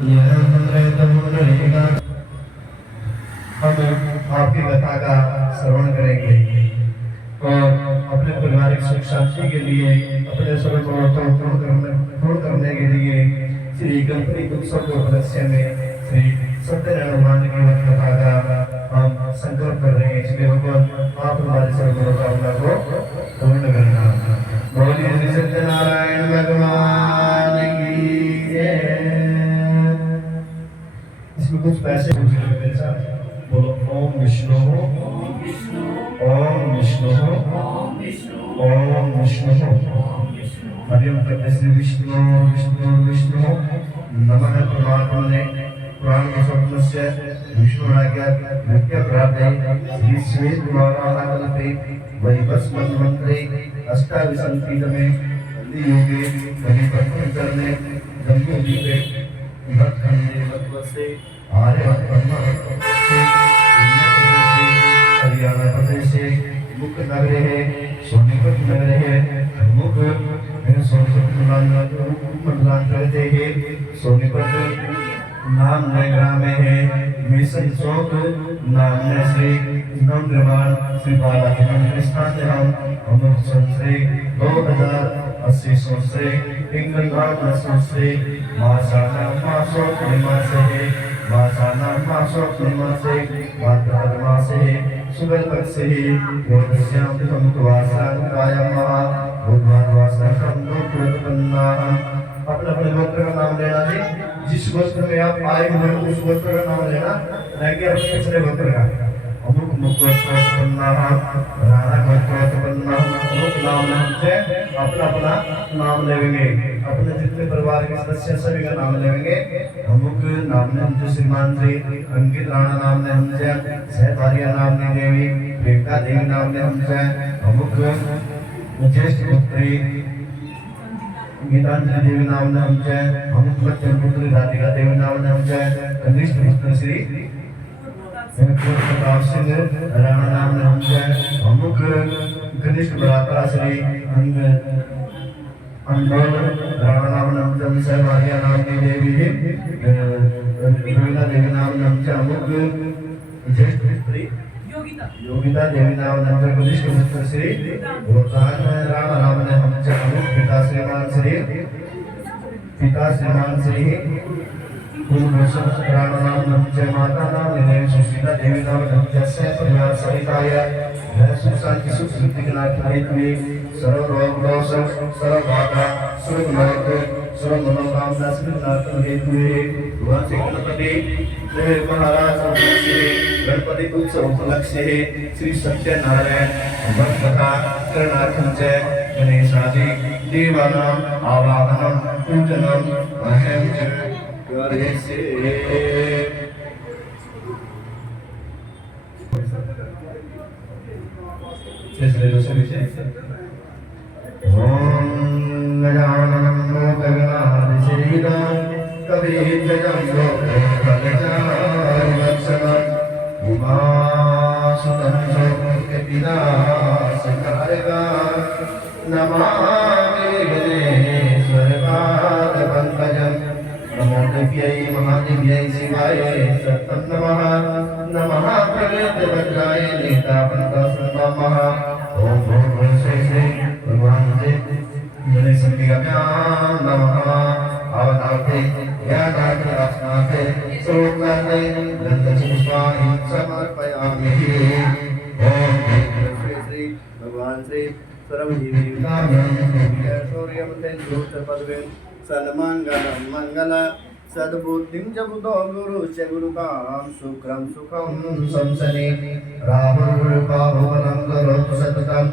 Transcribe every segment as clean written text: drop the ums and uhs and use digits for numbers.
हम आपकी कथा का श्रवण करेंगे और अपने पारिवारिक सुख शांति के लिए अपने सभी मनोरथों पूर्ण करने के लिए श्री गणपति उत्सव के उपलक्ष्य में श्री सत्यनारायण भगवान की कथा का हम संकल्प कर रहे हैं। इसलिए भगवान आप हमारे सभी मनोकामना को पूर्ण करना। बोलिए श्री सत्यनारायण भगवान की जय। इसमें कुछ पैसे बोलो ओम विष्णु ओम विष्णु ओम विष्णु हरिओम तत् श्री विष्णु विष्णु विष्णु नमः परमात्मने पुराण के स्वप्न से विष्णु आज्ञा नित्य प्राप्ते श्री श्वेत द्वाराकल्पे वैवस्वत मंत्रे अष्टाविंशतितमे योगे परिपक्व करने जम्बू दीपे भक्तखंडे मध्वसे आर्यवत ब्रह्म से हरियाणा प्रदेश से मुख नगरे है सोनीपत नगरे है मुख सोनीपत मंडलांचल करते है सोनीपत नाम नए ग्राम में है मिशन चौक नाम में श्री नवनिर्माण श्री बालाजी मंदिर स्थान से हम संश्री 2080 संश्री इंग्लैंड संश्री मासाना मासो निमासे है मासाना मासो निमासे मात्रमासे सुगल पक्षे योगस्याम तमुतवासां कायमः भगवान वासना कर्मो प्रतपन्ना। अपने अपने गोत्र का नाम लेना जी। जिस गोत्र में आप आए हुए हो उस गोत्र का नाम लेना, नहीं कि अपने पिछले गोत्र का। अमुक मुक्तोत्पन्ना राणा गोत्रोत्पन्ना अमुक नाम से अपना अपना नाम लेंगे। अपने जितने परिवार के सदस्य सभी का नाम लेंगे। अमुक नाम ने हमसे श्रीमान जी अंकित राणा नाम ने हमसे सहभारिया नाम ने देवी प्रियंका देवी नाम ने हमसे अमुक ज्येष्ठ पुत्री गीतांजलि देवी नाम ने हमसे अमुक बच्चन पुत्री राधिका देवी नाम ने हमसे कनिष्ठ पुत्र श्री प्रताप सिंह राणा नाम ने हमसे अमुक कनिष्ठ भ्राता श्री अंडोल राणा नाम ने हमसे सहभागिया नाम की देवी रवीना देवी नाम ने हमसे अमुक ज्येष्ठ पुत्री योगिता देवी नाम ने हमसे कनिष्ठ पुत्र श्री राणा नाम ने हमसे अमुक पिता श्रीमान श्री राणा नाम हमसे माता नाम ने सुशीला देवी नाम हमसे परिवार सहिताय सुख शांति सुख समृद्धि के नाथ हेतु सर्व रोग दोष सर्व बाधा सर्व नरक सर्व मनोकामना सिद्धिनाथ हेतु भगवान श्री गणपति महाराज गणपति उत्सव उपलक्ष्य श्री सत्यनारायण भक्त कथा करणार्थम च गणेशादि देवानां आवाहनम पूजनम अहम च करेसे। ओम गजाननं भूतगणाधिसेवितं कपिध्वजं लोकभयजारिवत्सलं उमासुतं कपिनाशकारकं नमामि गणेश्वरपादपङ्कजं। नमो दिव्यै महादिव्यै शिवाय सत्तं नमः। नमः प्रकृतिवज्राय नेतापन्तसंभमः। ओम भूर्भुवः श्री भगवान से गणेश संज्ञाभ्यां नमः। अवतारते ज्ञानार्थे रचनार्थे श्लोकार्थे दन्तपुष्पाणि समर्पयामि। ओम श्री भगवान श्री सर्वजीविकामं तेजोपदवे सन्मंगलं मंगल सद्बुद्धिं च बुद्धो गुरु च गुरुकां शुक्रं सुखं संसने राहुर्भावनं करोतु सततं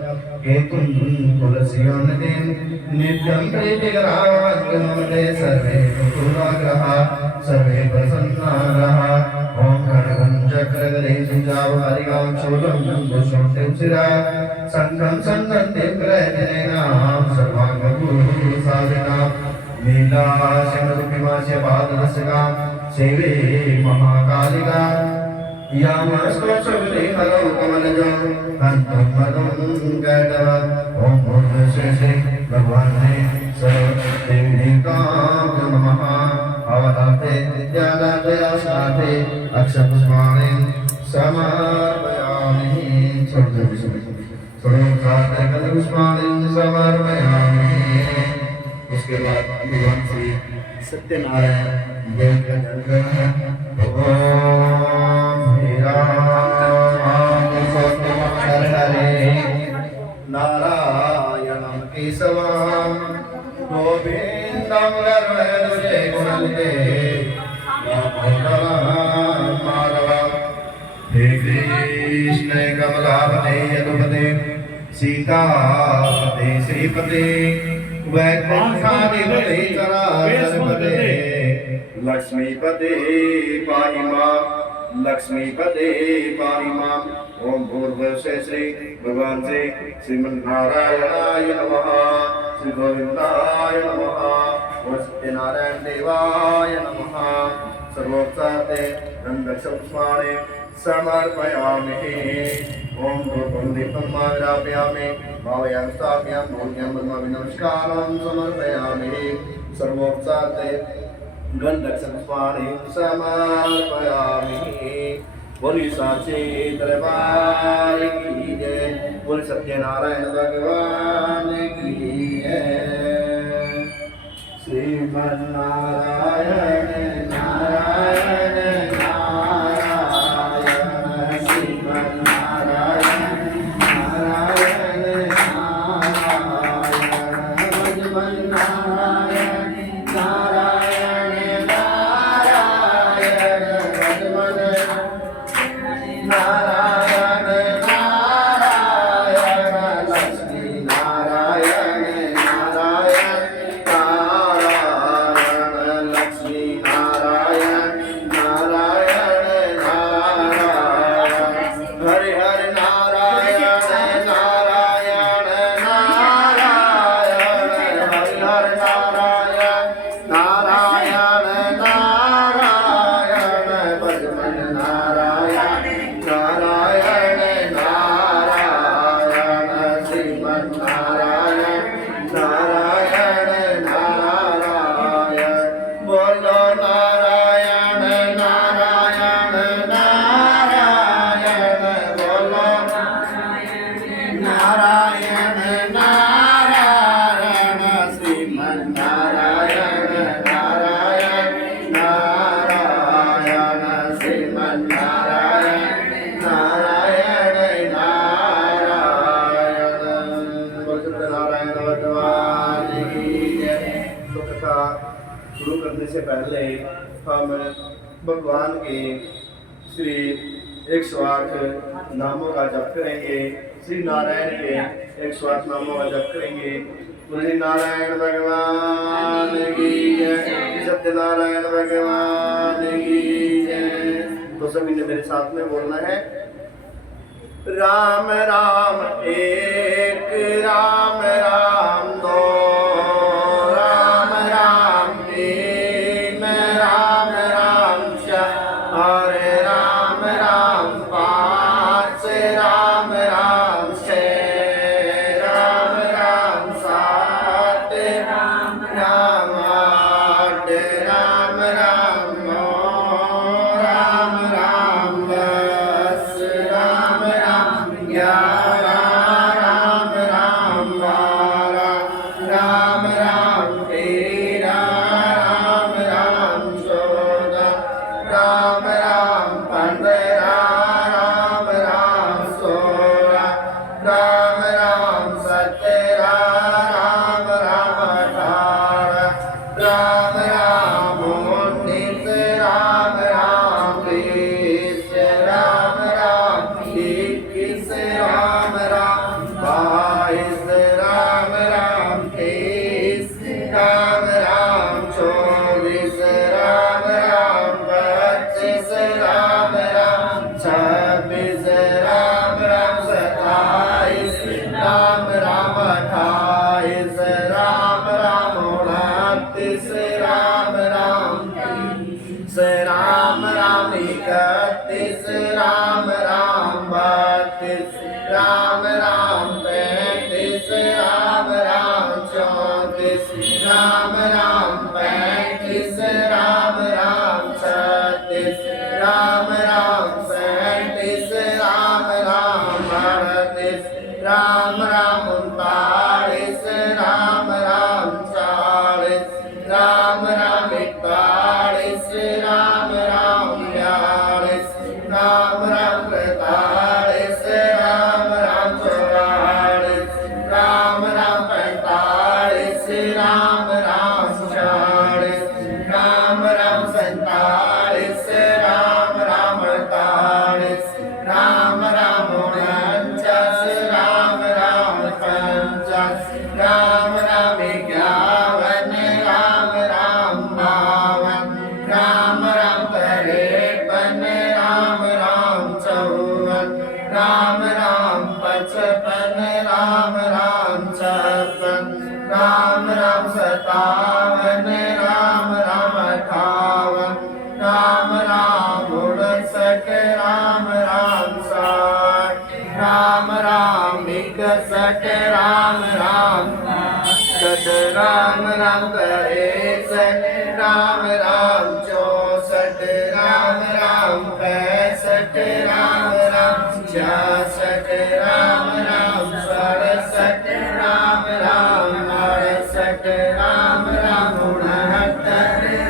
केतुं तुलसीयन्नेन नित्यं प्रीतिकराग्नोदे सर्वे कुलाग्रहा सर्वे प्रसन्नाः। ओम खड्गं चक्रगदे सुजावहरिगां शूलं दुष्टं शिरा संघं सन्नन्ते ग्रहजनेनां सर्वाङ्गगुरुसादिनां नीलाशमरुपिमास्य पादरसगां सेवे महाकालिका यामस्तोषवते हरौ कमलजं तन्तं मदं गडव। ओम श्री भगवान सर्व देवी देवताभ्यो नमः। अवतारते पुष्पाणि समर्पयामि। सर्वोपचार गंध पुष्पाणि समर्पयामि। उसके बाद भगवान श्री सत्यनारायण देव का जन्म है। ओम श्री राम हरे हरे नारायणं केशवं गोविन्दं गरुडध्वजे गुणनिधे माधवं हे कृष्ण कमलापते यदुपते सीतापते श्रीपते वैकुंठाधिपते चराचरपते लक्ष्मीपते पाहि मां लक्ष्मीपते पाहि मां। ओम भूर्भुवः श्री भगवान श्री श्रीमन्नारायणाय नमः श्री गोविंदाय नमः ओम सत्यनारायण देवाय नमः। सर्वोपचारे गन्धपुष्पाणि समर्पयामि। ओम धूपं दीपं माग्रापयामि भावयामि स्थापयामि भोज्यं ब्रह्म नमस्कारं समर्पयामि। सर्वोपचारे गन्धपुष्पाणि समर्पयामि। बोली साचे दरबार की जय। बोली सत्यनारायण भगवान की जय। श्रीमन्नारायण नारायण नारायण श्रीमन्नारायण नारायण नारायण भजमन्नारायण नारायण नारायण भजमन नारायण नारायण लक्ष्मी नारायण नारायण नारायण लक्ष्मी नारायण नारायण नारायण हरे हरे नारायण नारायण नारायण हरे हरे नारायण नारायण नारायण भजमन नारायण नारायण नारायण श्रीमन्नारायण नारायण नारायण बोलो नारायण नारायण नारायण बोलो नारायण नारायण श्रीमन्नारायण नारायण नारायण श्रीमन्नारायण नारायण नारायण नारायण भगवान की जय। तो कथा शुरू करने से पहले हम भगवान के श्री 108 नामों का जप करेंगे। श्री नारायण के 108 नामों का जप करेंगे। श्री नारायण भगवान की जय। सत्यनारायण भगवान की जय। तो सभी ने मेरे साथ में बोलना है। राम राम एक राम राम दो राम राम तीन राम राम चार राम राम पाँच राम राम छः राम राम सात राम राम आठ राम राम नौ राम राम 10 राम राम 11 राम राम 12 राम राम 13 राम राम 14 राम राम 15 राम राम 16 राम राम 17 राम राम 18 राम राम 19 राम राम 20 राम राम 21 राम राम 22 राम राम 23 राम राम 24 राम राम 25 राम राम 26 राम राम 27 राम राम 28 राम राम 29 राम राम राम 41 राम राम 42 राम राम 43 राम राम 44 राम राम 45 राम राम 46 राम राम 47 राम राम 48 राम राम 49 राम राम 50 राम राम 51 राम राम 52 राम राम 53 राम राम 54 राम राम 55 राम राम 56 राम राम 57 राम राम 58 राम राम 59 राम राम 60 राम राम 61 राम राम 62 राम राम 63 राम राम 64 राम राम 65 राम राम 66 राम राम 67 राम राम 68 राम राम 69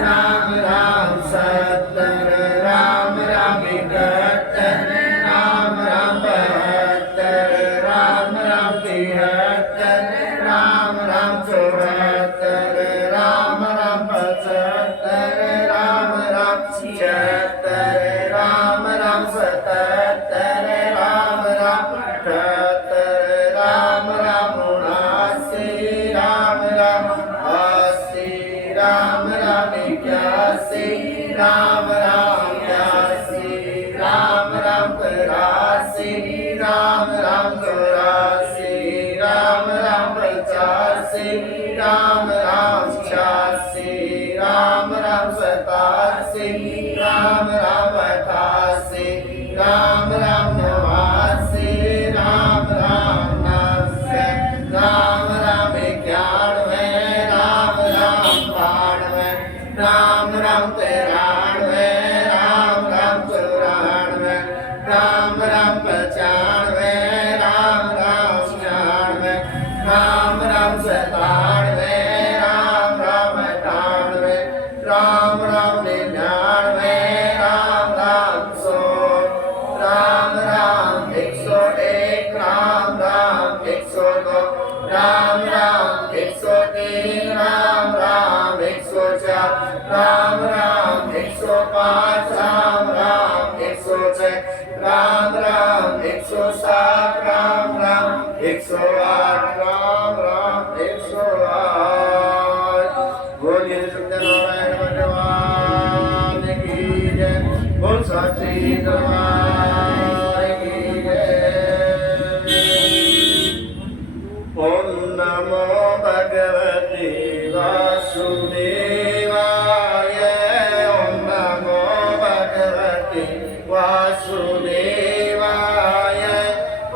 राम राम 70 राम राम 71 राम राम 72 राम राम 73 राम राम 74 राम राम 75 राम राम 76 राम राम 77 राम राम 78 राम राम 79 राम राम 80 राम राम 81 राम राम 82 राम राम 83 राम राम 84 राम राम 85 राम राम 86 राम राम 87 राम राम 88 राम राम 89 राम राम 90 राम राम 91 राम राम 92 राम राम 93 राम राम 94 राम राम 95 राम राम 96 राम राम 97 राम राम 98 राम राम 99 राम राम 100 राम राम 101 राम राम 102 राम राम 103 राम राम 104 राम राम 105 राम राम 106 राम राम 107 राम राम 108 राम राम 108 बोलिए सत्यनारायण भगवान की जय बोल साची दरबार की जय। ओम नमो भगवते वासुदेवाय ओम नमो भगवते वासुदेवाय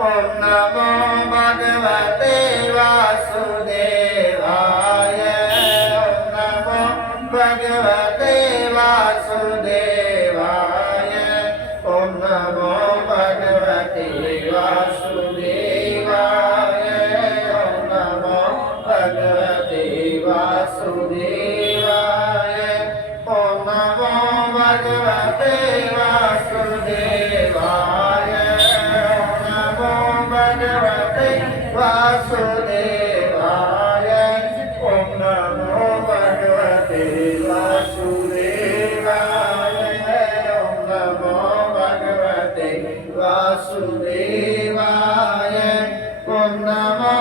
ओम नमो भगवते वासुदेवाय ओम नमो भगवते वासुदेवाय ओम नमो भगवते वासुदेवाय ओम नमो भगवते वासुदेवाय ओम नमो भगवते वासुदेवाय ओम नमो भगवते वासुदेवाय ओम नमो भगवते वासुदेवाय ओम नमो भगवते वासुदेवाय ओम नमो भगवते वासुदेवाय ओम नमो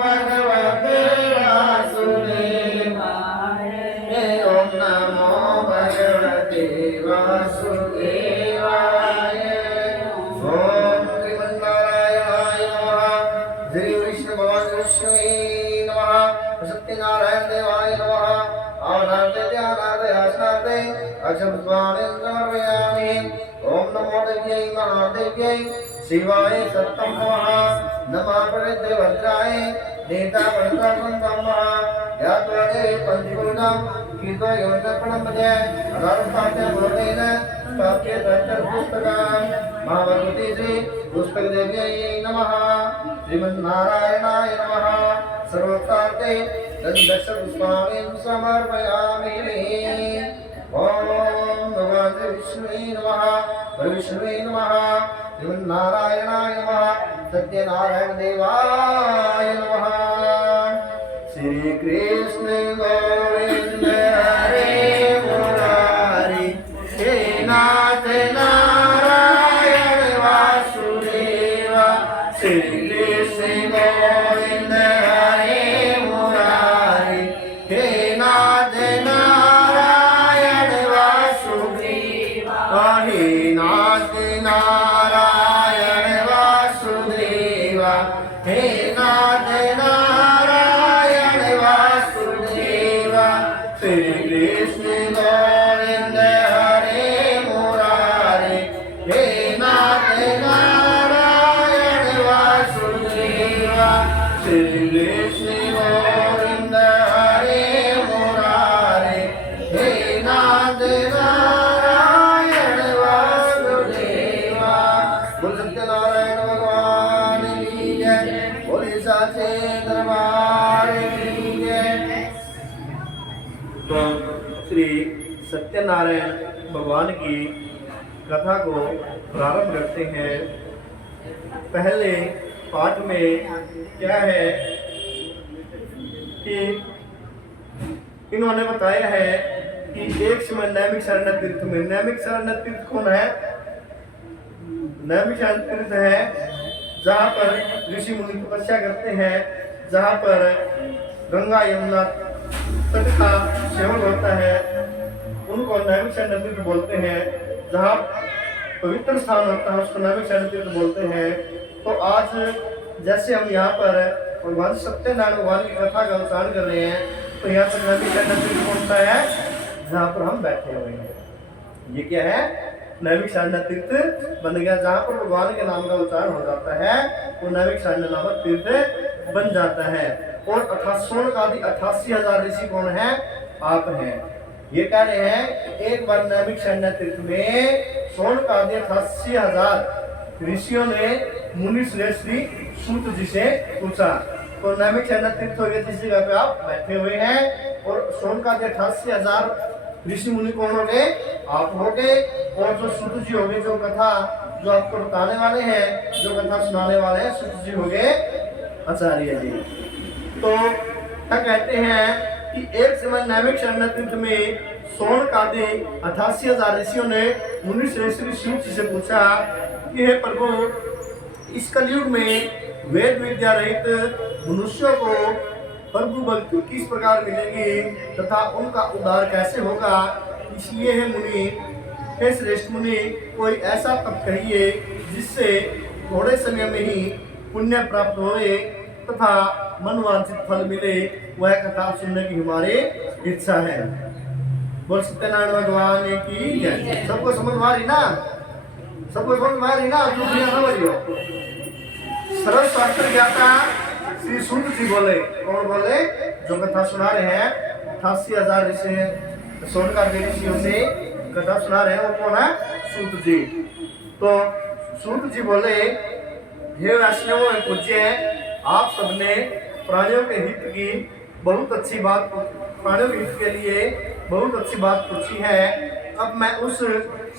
भगवते वासुदेवाय ओम नमो भगवते वासुदेवाय ओम श्रीमन्नारायणाय नमः श्री विष्णु भगवान विष्णुवे नमः सत्यनारायण देवाय नमः आनाते ध्यानाते आसनाते अक्षम स्वामेन्द्रमर्पयामि ओम नमो देव्यै महादेव्यै शिवाय सत्तं नमः नमः प्रविद्रे भद्राय नेता भद्रासं नमः या त्वरे पंचकुलम कीर्तो यवतर्पणम भजे अधारस्थाप्य भवतेन स्थाप्य तत्र पुस्तकम् महाभगवती श्री पुस्तक देव्यै नमः श्रीमन्नारायणाय नमः सर्वोक्तार्थे दश पुष्पाणि समर्पयामि ओम भगवान विष्णुवे नमः विष्णुवे नमः श्रीमन्नारायणाय नमः सत्यनारायण देवाय नमः श्री कृष्ण गोविंद हरे मुरारी हे नाथ नारायण वासुदेव श्री कृष्ण गोविंद हरे मुरारी हे नाथ नारायण वासुदेव हे नाथ नारायण वासुदेव हे नाथ नारायण वासुदेव श्री कृष्ण गोविंद हरे मुरारी हे नाथ नारायण वासुदेव श्री कृष्ण गोविंद हरे मुरारी हे नाथ नारायण वासुदेव बोल सत्यनारायण भगवान की जय बोले साचे दरबार की जय। तो श्री सत्यनारायण भगवान की कथा को प्रारंभ करते हैं। पहले पाठ में क्या है कि इन्होंने बताया है कि एक समय नैमिक शरण तीर्थ में, नैमिक शरण तीर्थ कौन है? नैमिक शरण तीर्थ है जहाँ पर ऋषि मुनि तपस्या करते हैं, जहाँ पर गंगा यमुना तट का सेवन होता है, उनको नैमिक शरण तीर्थ बोलते हैं। जहाँ पवित्र स्थान होता है उसको नैमिक शरण तीर्थ बोलते हैं। तो आज जैसे हम यहाँ पर भगवान सत्यनारायण भगवान की कथा का उच्चारण कर रहे हैं, तो यहाँ पर नैमिक शरण तीर्थ कौन सा है? जहाँ पर हम बैठे हुए हैं, ये क्या है? नैमिक शरण तीर्थ बन गया। जहाँ पर भगवान के नाम का उच्चारण हो जाता है वो नैमिक शरण नामक तीर्थ बन जाता है। और 88,000 ऋषि कौन है? आप हैं। ये कह रहे हैं कि एक बार नैमिक शरण तीर्थ में 88,000 ऋषियों ने मुनि श्रेष्ठ श्री सूत जी से पूछा। तो नैमिक शरण तीर्थ हो गया जिस जगह पे आप बैठे हुए हैं। और 88,000 ऋषि मुनि कौन हो गए? आप हो गए। और जो सूत जी हो गए, जो कथा जो आपको बताने वाले हैं, जो कथा सुनाने वाले हैं, सूत जी हो गए आचार्य जी। तो क्या कहते हैं कि एक समय नैमिक शरण तीर्थ में सोन कादे 88,000 ऋषियों ने मुनि श्रेष्ठ श्री सूत जी से पूछा कि हे प्रभु, इस कलयुग में वेद विद्या रहित मनुष्यों को प्रभु भक्ति किस प्रकार मिलेगी तथा उनका उद्धार कैसे होगा? इसलिए है मुनि, हे श्रेष्ठ मुनि, कोई ऐसा तप कहिए जिससे थोड़े समय में ही पुण्य प्राप्त होए तथा मनवांछित फल मिले। वह कथा सुनने की हमारी इच्छा है। बोल सत्यनारायण भगवान की जय। सबको समझ में आ रही ना? सबको समझ में आ रही ना? दूसरी समझ लो। सरल शास्त्र ज्ञाता श्री सूत जी बोले। कौन बोले? जो कथा सुना रहे हैं 88,000 ऋषि सोनका के ऋषियों से कथा सुना रहे हैं, वो कौन है? सूत जी। तो सूत जी बोले, हे वैष्णवों पूज्य, आप सबने प्राणियों के हित की बहुत अच्छी बात, प्राणियों के हित के लिए बहुत अच्छी बात पूछी है। अब मैं उस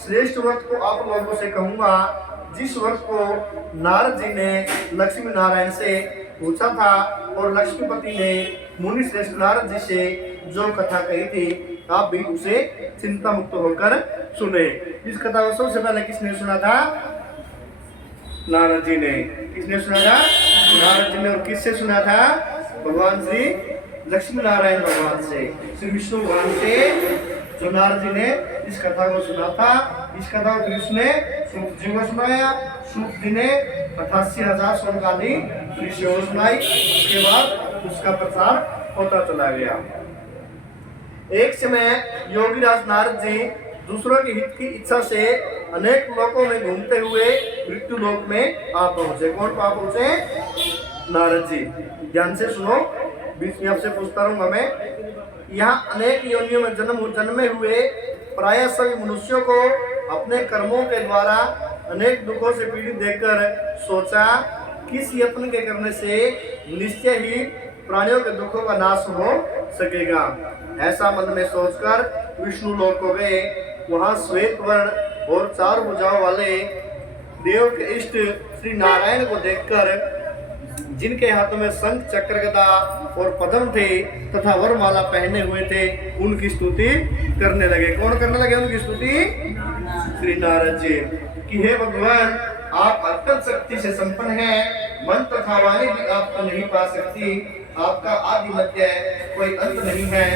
श्रेष्ठ व्रत को आप लोगों से कहूँगा जिस व्रत को नारद जी ने लक्ष्मी नारायण से पूछा था और लक्ष्मीपति ने मुनि श्रेष्ठ नारद जी से जो कथा कही थी, आप भी उसे चिंता मुक्त होकर सुने। इस कथा को सबसे पहले किसने सुना था? नारद जी ने। किसने सुना था? नारद जी ने। और किससे सुना था? भगवान श्री लक्ष्मी नारायण भगवान से, श्री विष्णु भगवान से। जो नारद जी ने इस कथा को सुना था, इस कथा को कृष्ण ने सूत जी को सुनाया, सूत जी ने 88,000 सोनकादि ऋषियों को सुनाई। उसके बाद उसका प्रचार होता चला गया। एक समय योगीराज नारद जी दूसरों के हित की इच्छा से अनेक लोकों में घूमते हुए मृत्यु लोक में आ पहुंचे। कौन आ पहुंचे? नारद जी। ध्यान से सुनो। बीच में आपसे पूछता रहूंगा मैं। यहाँ अनेक योनियों में जन्मे हुए प्राय सभी मनुष्यों को अपने कर्मों के द्वारा अनेक दुखों से पीड़ित देखकर सोचा किस यत्न के करने से निश्चय ही प्राणियों के दुखों का नाश हो सकेगा। ऐसा मन में सोचकर विष्णु लोक को गए। वहां श्वेत वर्ण और 4 भुजाओं वाले देव के इष्ट श्री नारायण को देखकर, जिनके हाथों में शंख चक्र गदा और पद्म थे तथा वरमाला पहने हुए थे, उनकी स्तुति करने लगे। कौन करने लगे उनकी स्तुति? श्री नारद जी कि हे भगवान, आप अत्यंत शक्ति से संपन्न हैं, मन तथा वाणी भी आपको नहीं पा सकती। आपका आदि मध्य कोई अंत नहीं है,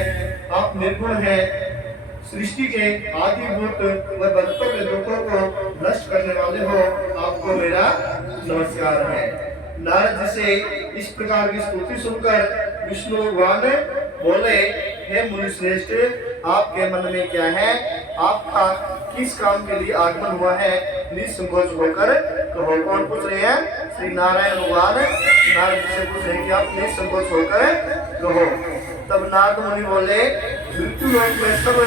आप निर्गुण हैं, सृष्टि के आदिभूत व भक्तों के दुखों को नष्ट करने वाले हो। आपको मेरा नमस्कार है। नारद जी से इस प्रकार की स्तुति सुनकर विष्णु भगवान बोले, हे मुनि श्रेष्ठ, आपके मन में क्या है? आपका किस काम के लिए आगमन हुआ है? निसंकोच होकर कहो। कौन पूछ रहे हैं? श्री नारायण भगवान नारद जी से पूछ रहे हैं कि आप निसंकोच होकर कहो। तब नारद मुनि बोले, मृत्यु लोक में सब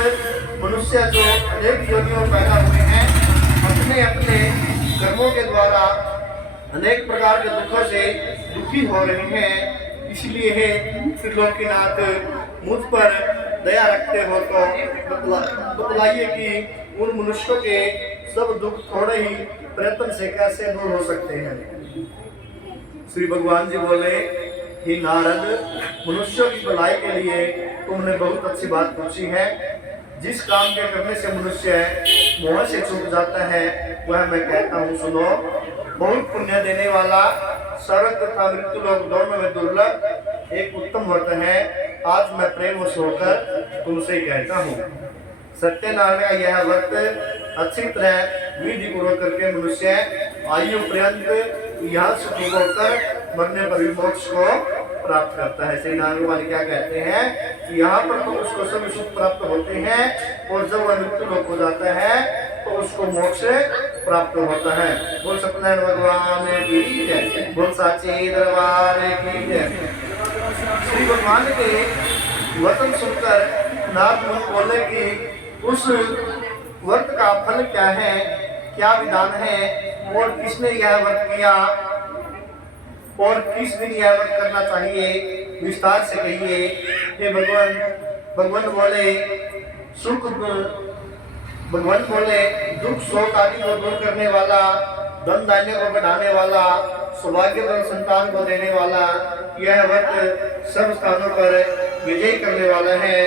मनुष्य जो अनेक योनियों में पैदा हुए हैं, अपने अपने कर्मों के द्वारा अनेक प्रकार के दुखों से दुखी हो रहे हैं। इसलिए हे त्रिलोकीनाथ, मुझ पर दया रखते हो तो बतलाइए कि उन मनुष्यों के सब दुख थोड़े ही प्रयत्न से कैसे दूर हो सकते हैं। श्री भगवान जी बोले, हे नारद, मनुष्यों की भलाई के लिए तुमने बहुत अच्छी बात पूछी है। जिस काम के करने से मनुष्य मोह से छूट जाता है, वह मैं कहता हूँ, सुनो। बहुत पुण्य देने वाला, स्वर्ग तथा मृत्यु लोक दोनों में दुर्लभ एक उत्तम व्रत है। आज मैं प्रेम होकर तुमसे कहता हूँ। सत्यनारायण का यह व्रत अच्छी तरह विधि पूर्वक करके मनुष्य आयु पर्यंत यहाँ सुख होकर मरने पर भी मोक्ष को प्राप्त करता है। श्री नारायण वाले क्या कहते हैं कि यहाँ पर तो उसको सब सुख प्राप्त होते हैं, और जब वह मृत्यु लोक हो जाता है तो उसको मोक्ष प्राप्त होता है। बोल सत्यनारायण भगवान की जय, बोल साचे दरबार की जय। श्री भगवान के वचन सुनकर नारद मुनि बोले कि उस व्रत का फल क्या है, क्या विधान है, और किसने यह व्रत किया, और किस दिन यह व्रत करना चाहिए, विस्तार से कहिए। हे भगवान। भगवान बोले, भगवान बोले, दुख शोक आदि को दूर करने वाला, धन धान्य को बढ़ाने वाला, सौभाग्यवान संतान को देने वाला, यह व्रत सब स्थानों पर विजय करने वाला है।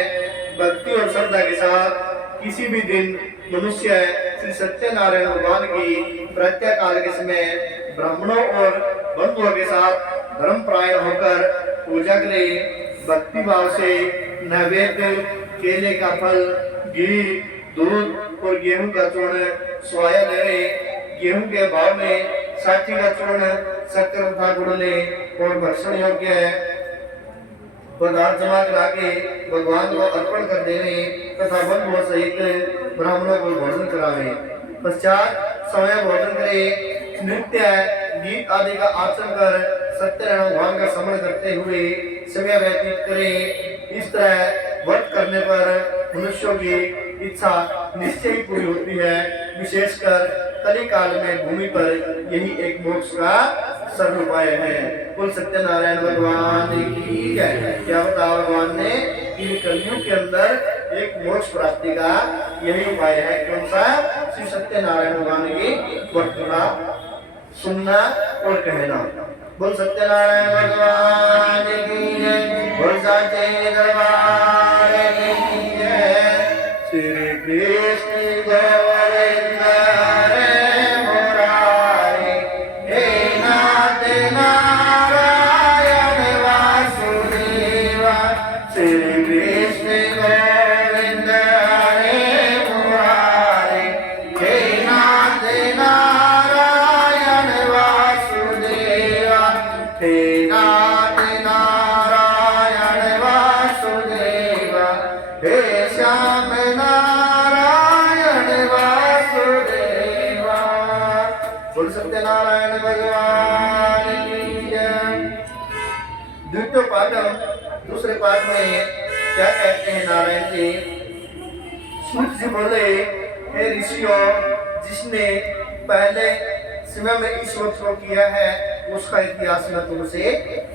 भक्ति और श्रद्धा के साथ किसी भी दिन मनुष्य श्री सत्यनारायण भगवान की प्रातःकाल के समय ब्राह्मणों और बंधुओं के साथ धर्मपरायण होकर पूजा करे। भक्ति भाव से नैवेद्य, केले का फल, घी, दूध और गेहूं का चूर्ण स्वाया ले। गेहूं के भाव में साठी का चूर्ण, शक्कर तथा गुड़ ले, और भक्षण योग्य पदार्थ जमा करा के भगवान को अर्पण कर देने तथा बंधुओं सहित ब्राह्मणों को भोजन करावे। पश्चात समय भोजन करे, नृत्य गीत आदि का आचरण कर सत्यनारायण भगवान का स्मरण करते हुए समय व्यतीत करे। इस तरह व्रत करने पर मनुष्यों की इच्छा निश्चय ही पूरी होती है। विशेषकर कली काल में भूमि पर यही एक मोक्ष का सरल उपाय है। कुल सत्यनारायण भगवान की जय। क्या बताया भगवान ने? इन कलियों के अंदर एक मोक्ष प्राप्ति का यही उपाय है। कौन सा? श्री सत्यनारायण भगवान की वर्तुला सुनना और कहना। बोल सत्यनारायण भगवान की जय, बोल साचे दरबार की जय। श्री कृष्ण गोविंद हरे मुरारी, हे नाथ नारायण वासुदेवा। श्री कृष्ण गोविंद हरे मुरारी, हे नाथ नारायण वासुदेवा। हे नाथ नारायण वासुदेवा, हे श्याम नारायण वासुदेवा। बोल सत्यनारायण भगवान की जय। द्वितीय पादम दूसरे पाठ में क्या कहते हैं नारायण जी? सूत जी बोले, हे ऋषियों, जिसने पहले समय में इस वक्त को किया है उसका इतिहास मैं तुमसे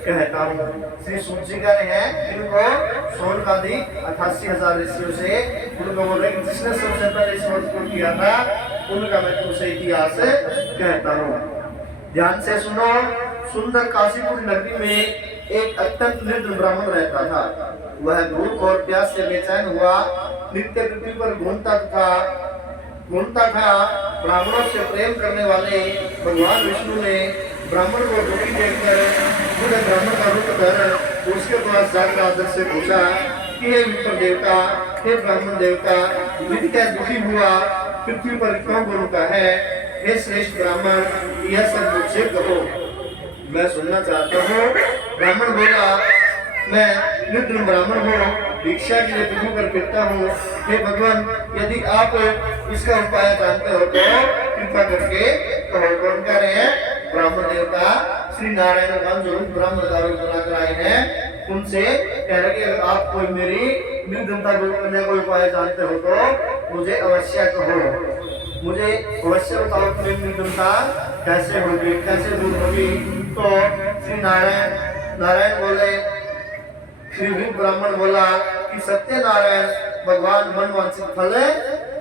कहता हूँ। श्री सूत जी कह रहे हैं इनको सोनकादि 88,000 ऋषियों से उनको बोले जिसने सबसे पहले इस वक्त को किया था उनका मैं तुमसे इतिहास कहता हूँ। ध्यान से सुनो। सुंदर काशीपुर नगरी में एक अत्यंत निर्धन ब्राह्मण रहता था। वह भूख और प्यास से बेचैन हुआ नित्य पृथ्वी पर घूमता था। ब्राह्मणों से प्रेम करने वाले भगवान विष्णु ने ब्राह्मण को दुखी देखकर पूरे ब्राह्मण का रूप धर उसके पास जाकर आदर से पूछा कि हे विप्र देवता, हे ब्राह्मण देवता, नित्य दुखी हुआ पृथ्वी पर क्यों घूमता है? हे श्रेष्ठ ब्राह्मण, यह सब मुझसे कहो, मैं सुनना चाहता हूँ। ब्राह्मण बोला, मैं निर्धन ब्राह्मण हूँ, भिक्षा के लिए पृथ्वी पर फिरता हूँ। हे भगवान, यदि आप इसका उपाय जानते हो तो कृपा करके कहो। कौन कह रहे हैं? ब्राह्मण देवता श्री नारायण भगवान जो ब्राह्मण का रूप बनाकर आए हैं उनसे कह रहे कि अगर आप कोई मेरी निर्धनता दूर करने का उपाय जानते हो तो मुझे अवश्य कहो, मुझे अवश्य बताओ कि मेरी निर्धनता कैसे होगी, कैसे दूर होगी। तो श्री नारायण बोले, श्री ब्राह्मण बोला कि सत्यनारायण भगवान मनवांछित फल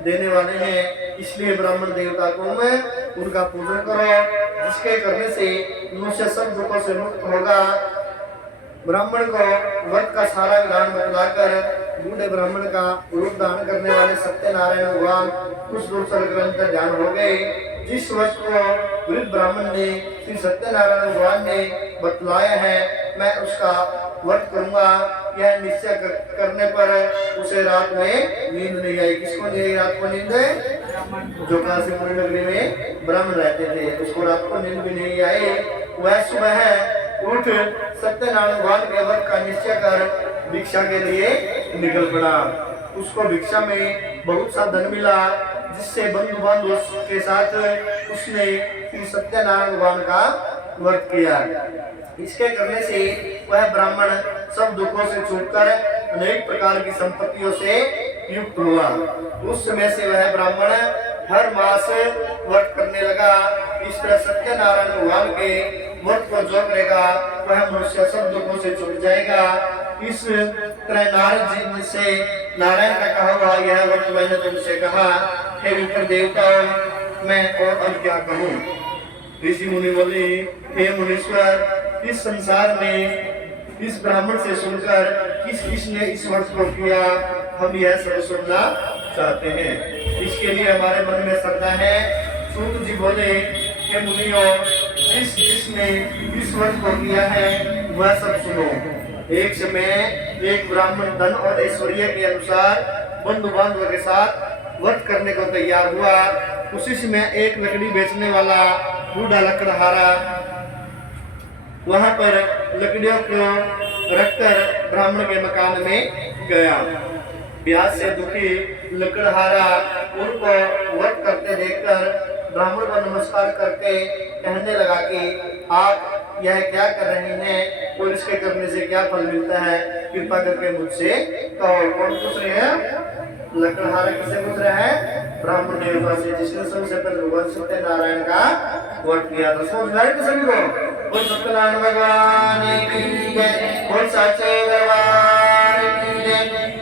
देने वाले हैं, इसलिए ब्राह्मण देवता को मैं उनका पूजन करो, जिसके करने से मनुष्य सब दुखों से मुक्त होगा। ब्राह्मण को व्रत का सारा विधान बतलाकर बूढ़े ब्राह्मण का रूप धारण करने वाले सत्यनारायण भगवान कुछ दूसरे ग्रंथ ध्यान हो गए। जिस वक्त को वृद्ध ब्राह्मण ने श्री सत्यनारायण भगवान ने बतलाया है मैं उसका व्रत करूंगा, यह निश्चय करने पर उसे रात में नींद नहीं आई। किसको नहीं आई रात को नींद? जो काशीपुर नगरी में ब्राह्मण रहते थे उसको रात को नींद भी नहीं आई। वह सुबह उठ सत्यनारायण भगवान के व्रत का निश्चय कर भिक्षा के लिए निकल पड़ा। उसको भिक्षा में बहुत सा धन मिला, जिससे बंधु बांधव के साथ उसने श्री सत्यनारायण भगवान का व्रत किया। इसके करने से वह ब्राह्मण सब दुखों से छूटकर अनेक प्रकार की संपत्तियों से युक्त हुआ। उस समय से वह ब्राह्मण हर मास व्रत करने लगा। इस तरह सत्यनारायण भगवान के व्रत को जो करेगा वह मनुष्य सब दुखों से छूट जाएगा। इस तरह नारद जी से नारायण का कहा हुआ यह व्रत मैंने तुमसे कहा। हे विप्र देवताओं, मैं और अब क्या कहूँ? ऋषि मुनि बोले, हे मुनीश्वर, इस संसार में इस ब्राह्मण से सुनकर किसने इस व्रत को किया, हम यह सब सुनना चाहते हैं। इसके लिए हमारे मन में श्रद्धा है। सूत जी बोले, हे मुनियों, जिसने इस व्रत को किया है वह सब सुनो। एक समय एक ब्राह्मण धन और ऐश्वर्य के अनुसार बंधु बांधव के साथ व्रत करने को तैयार हुआ। उसी समय एक लकड़ी बेचने वाला बूढ़ा लकड़हारा वहां पर लकड़ियों को रखकर ब्राह्मण के मकान में गया। प्यास से दुखी लकड़हारा उनको व्रत करते देखकर ब्राह्मण को नमस्कार करके कहने लगा कि आप यह क्या कर रहे हैं और इसके करने से क्या फल मिलता है, कृपा करके मुझसे कहो। कौन पूछ रहे हैं? लकड़हारा किसे पूछ रहा है? ब्राह्मण देवता से, जिसने सबसे पहले भगवान सत्यनारायण का व्रत किया था। समझ में आया कि सभी को? बोल सत्यनारायण भगवान की जय, बोल साचे दरबार की जय।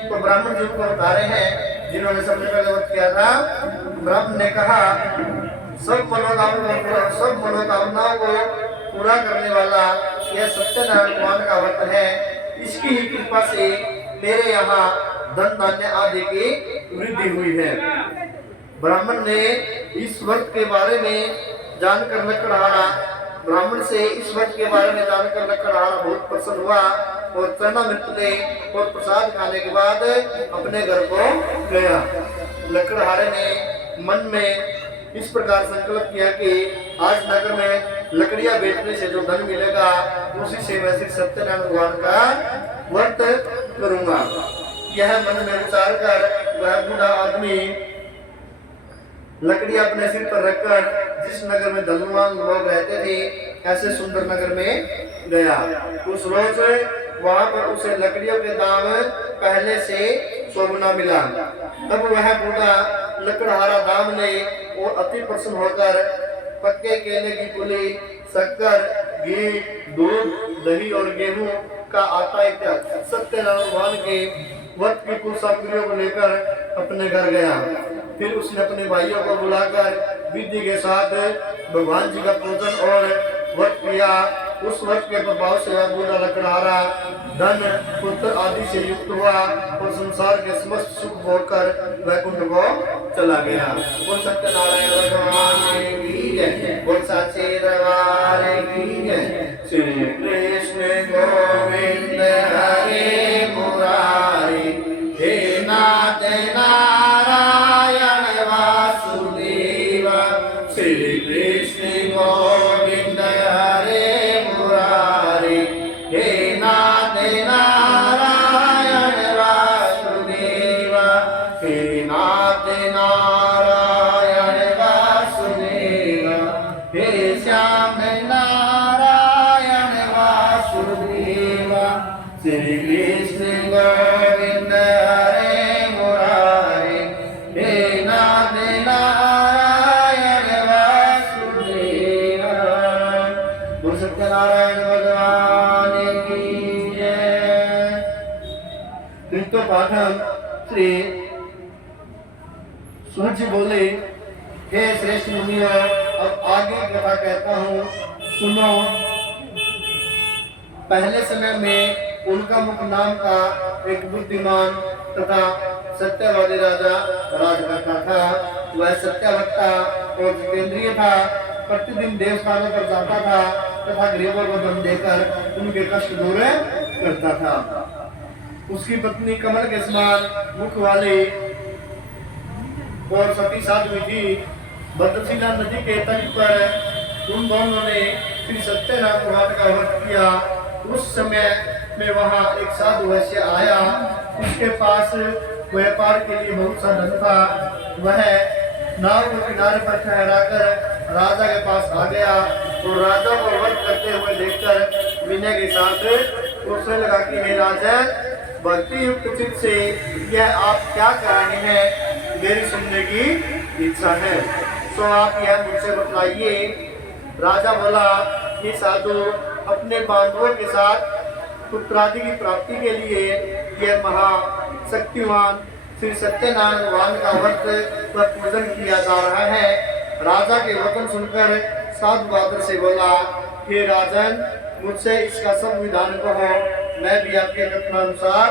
तो ब्राह्मण जी को बता रहे हैं जिन्होंने सबसे पहले व्रत किया था। ब्राह्मण ने कहा, सब मनोकामनाओं को पूरा करने वाला यह सत्यनारायण भगवान का व्रत है। इसकी ही कृपा से मेरे यहाँ धन धान्य आदि की वृद्धि हुई है। ब्राह्मण ने इस व्रत के बारे में जानकर लकड़हारा ब्राह्मण से इस व्रत के बारे में जानकर लकड़हारा बहुत प्रसन्न हुआ और चना मिलने और प्रसाद खाने के बाद अपने घर को गया। लकड़हारे ने मन में इस प्रकार संकल्प किया कि आज नगर में लकड़ियां बेचने से जो धन मिलेगा उसी से मैं श्री सत्यनारायण भगवान का व्रत करूंगा। यह मन में विचार कर वह बूढ़ा आदमी लकड़ियां अपने सिर पर रखकर जिस नगर में धनवान लोग रहते थे ऐसे सुंदर नगर में गया। उस रोज वहां पर उसे लकड़ियों के दाम पहले से 100 गुना मिला। तब वह बूढ़ा लकड़हारा दाम ले और अति प्रसन्न होकर पक्के केले की पुली, शक्कर, घी, दूध, दही और गेहूं का आटा इत्यादि सत्यनारायण भगवान के व्रत की कुल सामग्रियों को लेकर अपने घर गया। फिर उसने अपने भाइयों को बुलाकर विधि के साथ भगवान जी का पूजन और व्रत किया। उस व्रत के प्रभाव से वह बूढ़ा लकड़हारा धन, पुत्र आदि से युक्त हुआ और संसार के समस्त सुख भोगकर वैकुंठ को चला गया। बोल सत्यनारायण भगवान की जय, बोल साचे दरबार की जय। श्री कृष्ण गोविंद हरे मुरारी, हे नाथ नारायण वासुदेव। श्री कृष्ण गोविंद हरे मुरारी, हे नाथ नारायण वासुदेव। हे नाथ नारायण वासुदेव, हे श्याम नारायण वासुदेव। श्री कृष्ण गोविंद हरे मुरारी, हे नाथ नारायण वासुदेव। बोल सत्यनारायण भगवान की जय। कृतो पाठम श्री सूर्य बोले, हे श्रेष्ठ मुनियों, अब आगे कथा कहता हूँ, सुनो। पहले समय में उनका मुख नाम का एक बुद्धिमान तथा सत्यवादी राजा राज करता था। वह सत्यवक्ता और जितेंद्रिय था। प्रतिदिन देवस्थानों पर जाता था तथा गरीबों को धन देकर उनके कष्ट दूर करता था। उसकी पत्नी कमल के समान मुख वाली और सती साध्वी थी। भद्रशिला नदी के तट पर उन दोनों ने श्री सत्यनारायण भगवान का व्रत किया। उस समय में वहां एक साधु वैश्य आया। उसके पास व्यापार के लिए बहुत सा धन था। वह नाव को किनारे पर ठहराकर राजा के पास आ गया और राजा को व्रत करते हुए देखकर विनय के साथ उसने लगा कि हे राजा, भक्ति युक्त चित्त से यह आप क्या कर रहे हैं, मेरी सुनने की इच्छा है, तो आप यह मुझसे बतलाइए। राजा बोला कि साधु अपने बांधवों के साथ पुत्रादि की प्राप्ति के लिए यह महाशक्तिमान श्री सत्यनारायण भगवान का व्रत व पूजन किया जा रहा है। राजा के वचन सुनकर साधु बहादुर से बोला, हे राजन, मुझसे इसका सब विधान कहो, मैं भी आपके कथनानुसार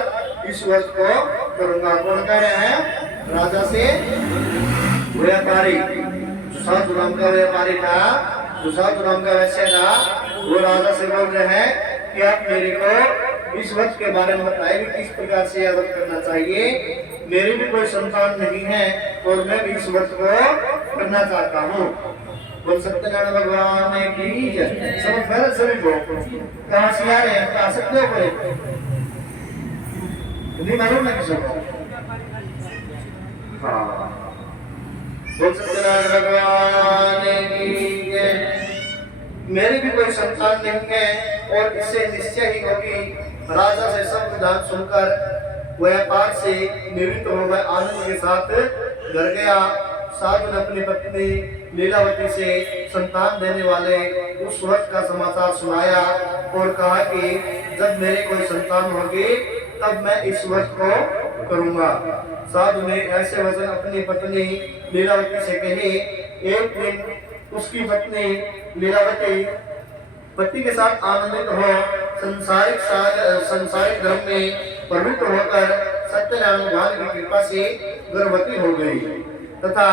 इस व्रत को करूंगा। कौन कह रहे हैं? राजा से व्यापारी, साधु राम का व्यापारी था, साधु राम का वैश्य था, वो राजा से बोल रहे हैं कि आप मेरे को इस व्रत के बारे में बताइए कि किस प्रकार से यह व्रत करना चाहिए। मेरी भी कोई संतान नहीं है और मैं भी इस व्रत को करना चाहता हूँ। बोल सत्यनारायण भगवान की जय। सब फिर सभी को कहाँ से आ रहे हैं, कहाँ सकते हो कोई नहीं मालूम ना किसी को। हाँ, बोल सत्यनारायण भगवान की जय। मेरी भी कोई संतान नहीं है और इससे निश्चय ही होगी। राजा से सब विधान सुनकर व्यापार से निवृत्त हो गए, आनंद के साथ घर गया। साधु ने अपनी पत्नी लीलावती से संतान देने वाले उस व्रत का समाचार सुनाया और कहा कि जब मेरे कोई संतान होगी तब मैं इस व्रत को करूंगा। साधु ने ऐसे वचन अपनी पत्नी लीलावती से कहे। एक दिन उसकी पत्नी लीलावती पति के साथ आनंदित हो संसारिक धर्म में प्रवृत्त होकर सत्यनारायण भगवान की कृपा से गर्भवती हो गई तथा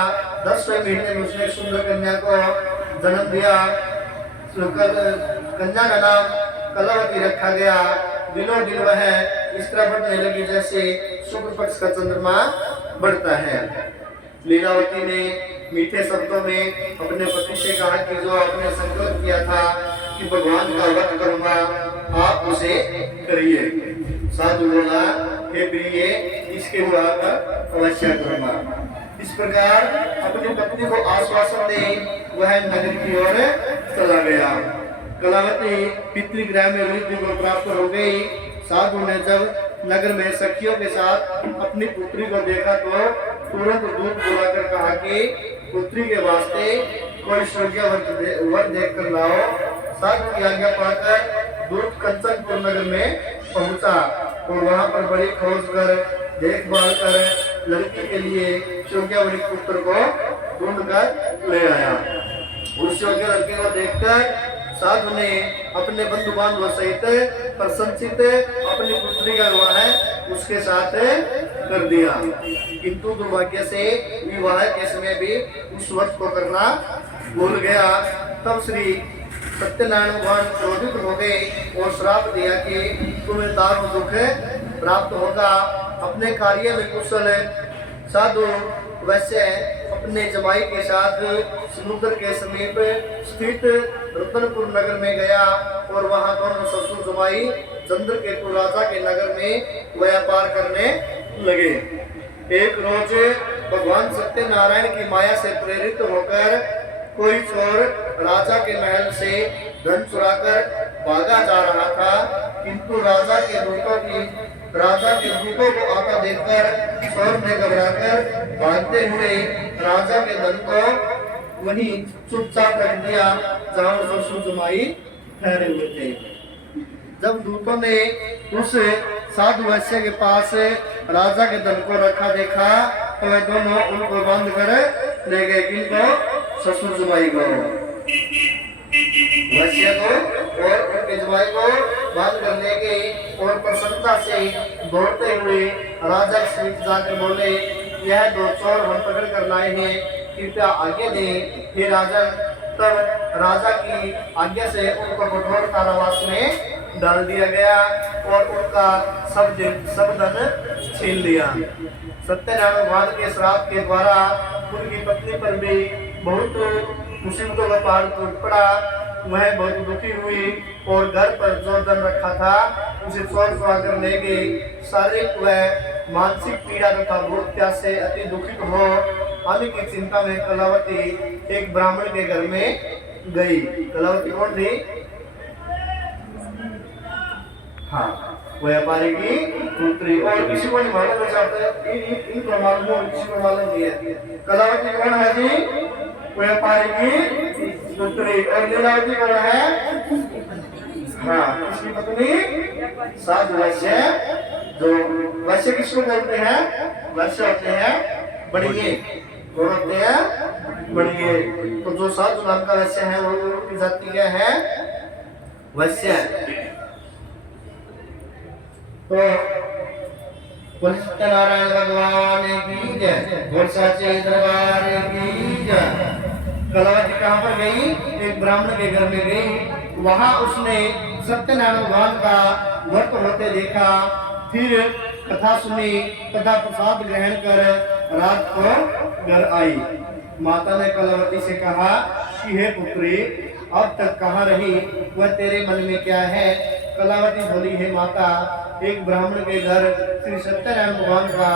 10वें महीने में उसने सुंदर कन्या को जन्म दिया। कन्या का नाम कलावती रखा गया। दिनों दिन वह इस तरह बढ़ने लगी जैसे शुक्ल पक्ष का चंद्रमा बढ़ता है। लीलावती ने मीठे शब्दों में अपने पति से कहा कि जो आपने संकल्प किया था कि भगवान का व्रत करूंगा, आप उसे करिए। साधु बोला, हे प्रिय, इसके बाद अवश्य करूंगा। इस प्रकार अपनी पत्नी को आश्वासन दे वह नगर की ओर चला गया। कलावती पितृगृह में वृद्धि को प्राप्त हो गई। साधु ने जब नगर में सखियों के साथ अपनी पुत्री को देखा तो तुरंत दूत बुलाकर कहा कि पुत्री के वास्ते कोई योग्य वर देख कर लाओ। साधु की आज्ञा पाकर दूत कंचनपुर नगर में पहुंचा और वहां पर बड़ी खोज कर देखभाल कर लड़की के लिए योग्यवरी पुत्र को ढूंढ कर ले आया। उस योग्य लड़के को देखकर साधु ने अपने बंधु बांधवों सहित प्रसन्नचित अपनी पुत्री का विवाह उसके साथ कर दिया। किंतु दुर्भाग्य से विवाह के समय भी उस व्रत को करना भूल गया। तब श्री सत्यनारायण भगवान क्रोधित हो गए और श्राप दिया कि तुम्हें दारुण दुख प्राप्त होगा। अपने कार्य में कुशल साधु वैसे अपने जमाई के साथ समुद्र के समीप स्थित रतनपुर नगर में गया और वहां दोनों ससुर जमाई चंद्रकेतु राजा के नगर में व्यापार करने लगे। एक रोज भगवान सत्यनारायण की माया से प्रेरित होकर कोई चोर राजा के महल से धन चुराकर भागा जा रहा था, किंतु राजा के दूतों को आता देखकर चोर ने घबराकर भागते हुए राजा के धन को वहीं चुपचाप रख दिया जहां ससुर जमाई ठहरे हुए थे। जब दूतों ने उस साधु वैश्य के पास राजा के धन को रखा देखा तो वे दोनों उनको बंद कर ले गए। किनको? ससुर जमाई को, वैश्य को और उनके जमाई को बंद कर ले गए और प्रसन्नता से दौड़ते हुए राजा से जाकर बोले, यह दो चोर हम पकड़ कर लाए हैं, कृपया आगे दें। हे राजा, तब राजा की आज्ञा से उनको कठोर कारावास में डाल दिया गया और उनका सब धन छीन लिया। सत्यनारायण भगवान के श्राप के द्वारा उनकी पत्नी पर भी बहुत मुसीबतों का पहाड़ टूट पड़ा। वह बहुत दुखी हुई और घर पर जो धन रखा था उसे चोर चुरा कर ले गए। शारीरिक व मानसिक पीड़ा तथा भूख प्यास से अति दुखित हो अन्न की चिंता में कलावती एक ब्राह्मण के घर में गई। कलावती कौन थी? हाँ, व्यापारी की पुत्री। और किसी को नहीं मालूम चाहते, इनको मालूम हो, किसी को मालूम नहीं है। कलावती कौन है जी? व्यापारी की पुत्री। और लीलावती कौन है? हाँ, किसकी पत्नी? साधु वैश्य। जो वैश्य किसको बोलते हैं? वैश्य होते हैं बढ़िए। कौन होते हैं? बढ़िए। तो जो साधु नाम का वैश्य है वो उनकी जाति क्या है? वैश्य। तो सत्यनारायण भगवान की जय, बोल सच्चे दरबार की जय। कलावती कहाँ पर गई? एक ब्राह्मण के घर में गई। वहां उसने सत्यनारायण भगवान का व्रत होते देखा। फिर कथा सुनी तथा प्रसाद ग्रहण कर रात को घर आई। माता ने कलावती से कहा कि हे पुत्री, अब तक कहाँ रही? वह तेरे मन में क्या है? कलावती बोली, हे माता, एक ब्राह्मण के घर श्री सत्यनारायण भगवान का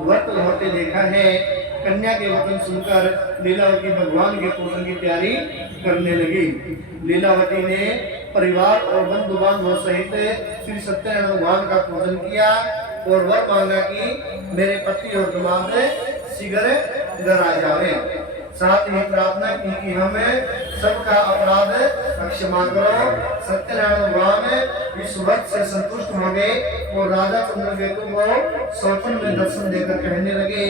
व्रत होते देखा है। कन्या के वचन सुनकर लीलावती भगवान के पूजन की तैयारी करने लगी। लीलावती ने परिवार और बंधु बांधवों सहित श्री सत्यनारायण भगवान का पूजन किया और वर मांगा कि मेरे पति और दामाद शीघ्र घर आ जावे। साथ ही प्रार्थना की कि हमें सबका अपराध क्षमा करो। सत्यनारायण भगवान इस व्रत से संतुष्ट हो गए और राजा चंद्रकेतु को स्वप्न में दर्शन देकर कहने लगे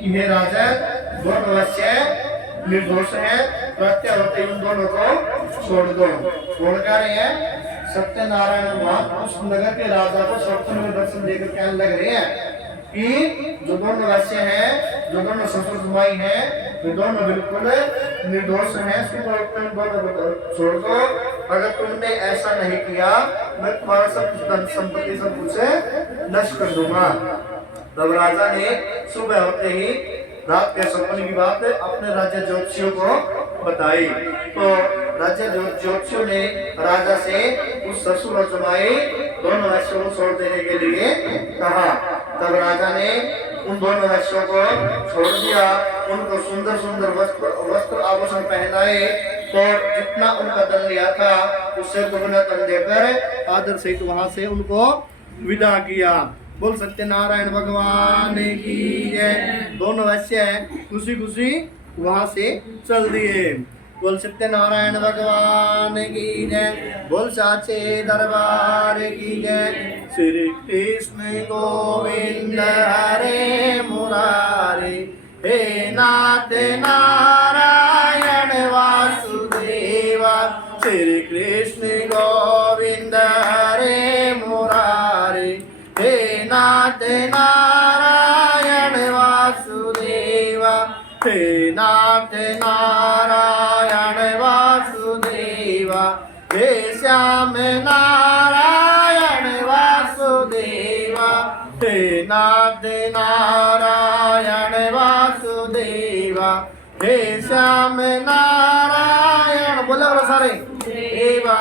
कि हे राजा, दोनों वैश्य निर्दोष हैं, प्रत्यावर्ती उन दोनों को छोड़ दो। छोड़ कर रहे हैं? सत्यनारायण भगवान उस नगर के राजा को स्वप्न में दर्शन देकर कहने लग रहे हैं कि जो दोनों वैश्य हैं, जो दोनों ससुर जमाई हैं, वे दोनों बिल्कुल निर्दोष हैं, तुम दोनों छोड़ दो। अगर तुमने ऐसा नहीं किया मैं तुम्हारा सब धन संपत्ति सब कुछ नष्ट कर दूंगा। तब राजा ने सुबह होते ही रात के सपने की बात अपने राज्य ज्योतिषियों को बताई। तो राज्य ज्योतिषियों ने राजा से उस ससुर और जमाई दोनों वैश्यों को छोड़ देने के लिए कहा। तब राजा ने उन दोनों वैश्यों को छोड़ दिया, उनको सुंदर सुंदर वस्त्र आभूषण पहनाए और जितना उनका धन लिया था उससे दुगना धन देकर आदर सहित वहां से उनको विदा किया। बोल सत्यनारायण भगवान की जय। दोनों वैश्य खुशी खुशी वहां से चल दिए। बोल सत्यनारायण भगवान की जय। बोल साचे दरबार की जय। श्री कृष्ण गोविंद हरे मुरारी, हे नाथ नारायण वासुदेवा। श्री कृष्ण गोविंद हरे मुरारी, हे नाथ नारायण वासुदेवा। हे नाथ नारायण वासुदेवा, हे श्याम नारायण वासुदेवा। हे नाथ नारायण वासुदेवा, हे श्याम नारायण। बोलो सारे देवा।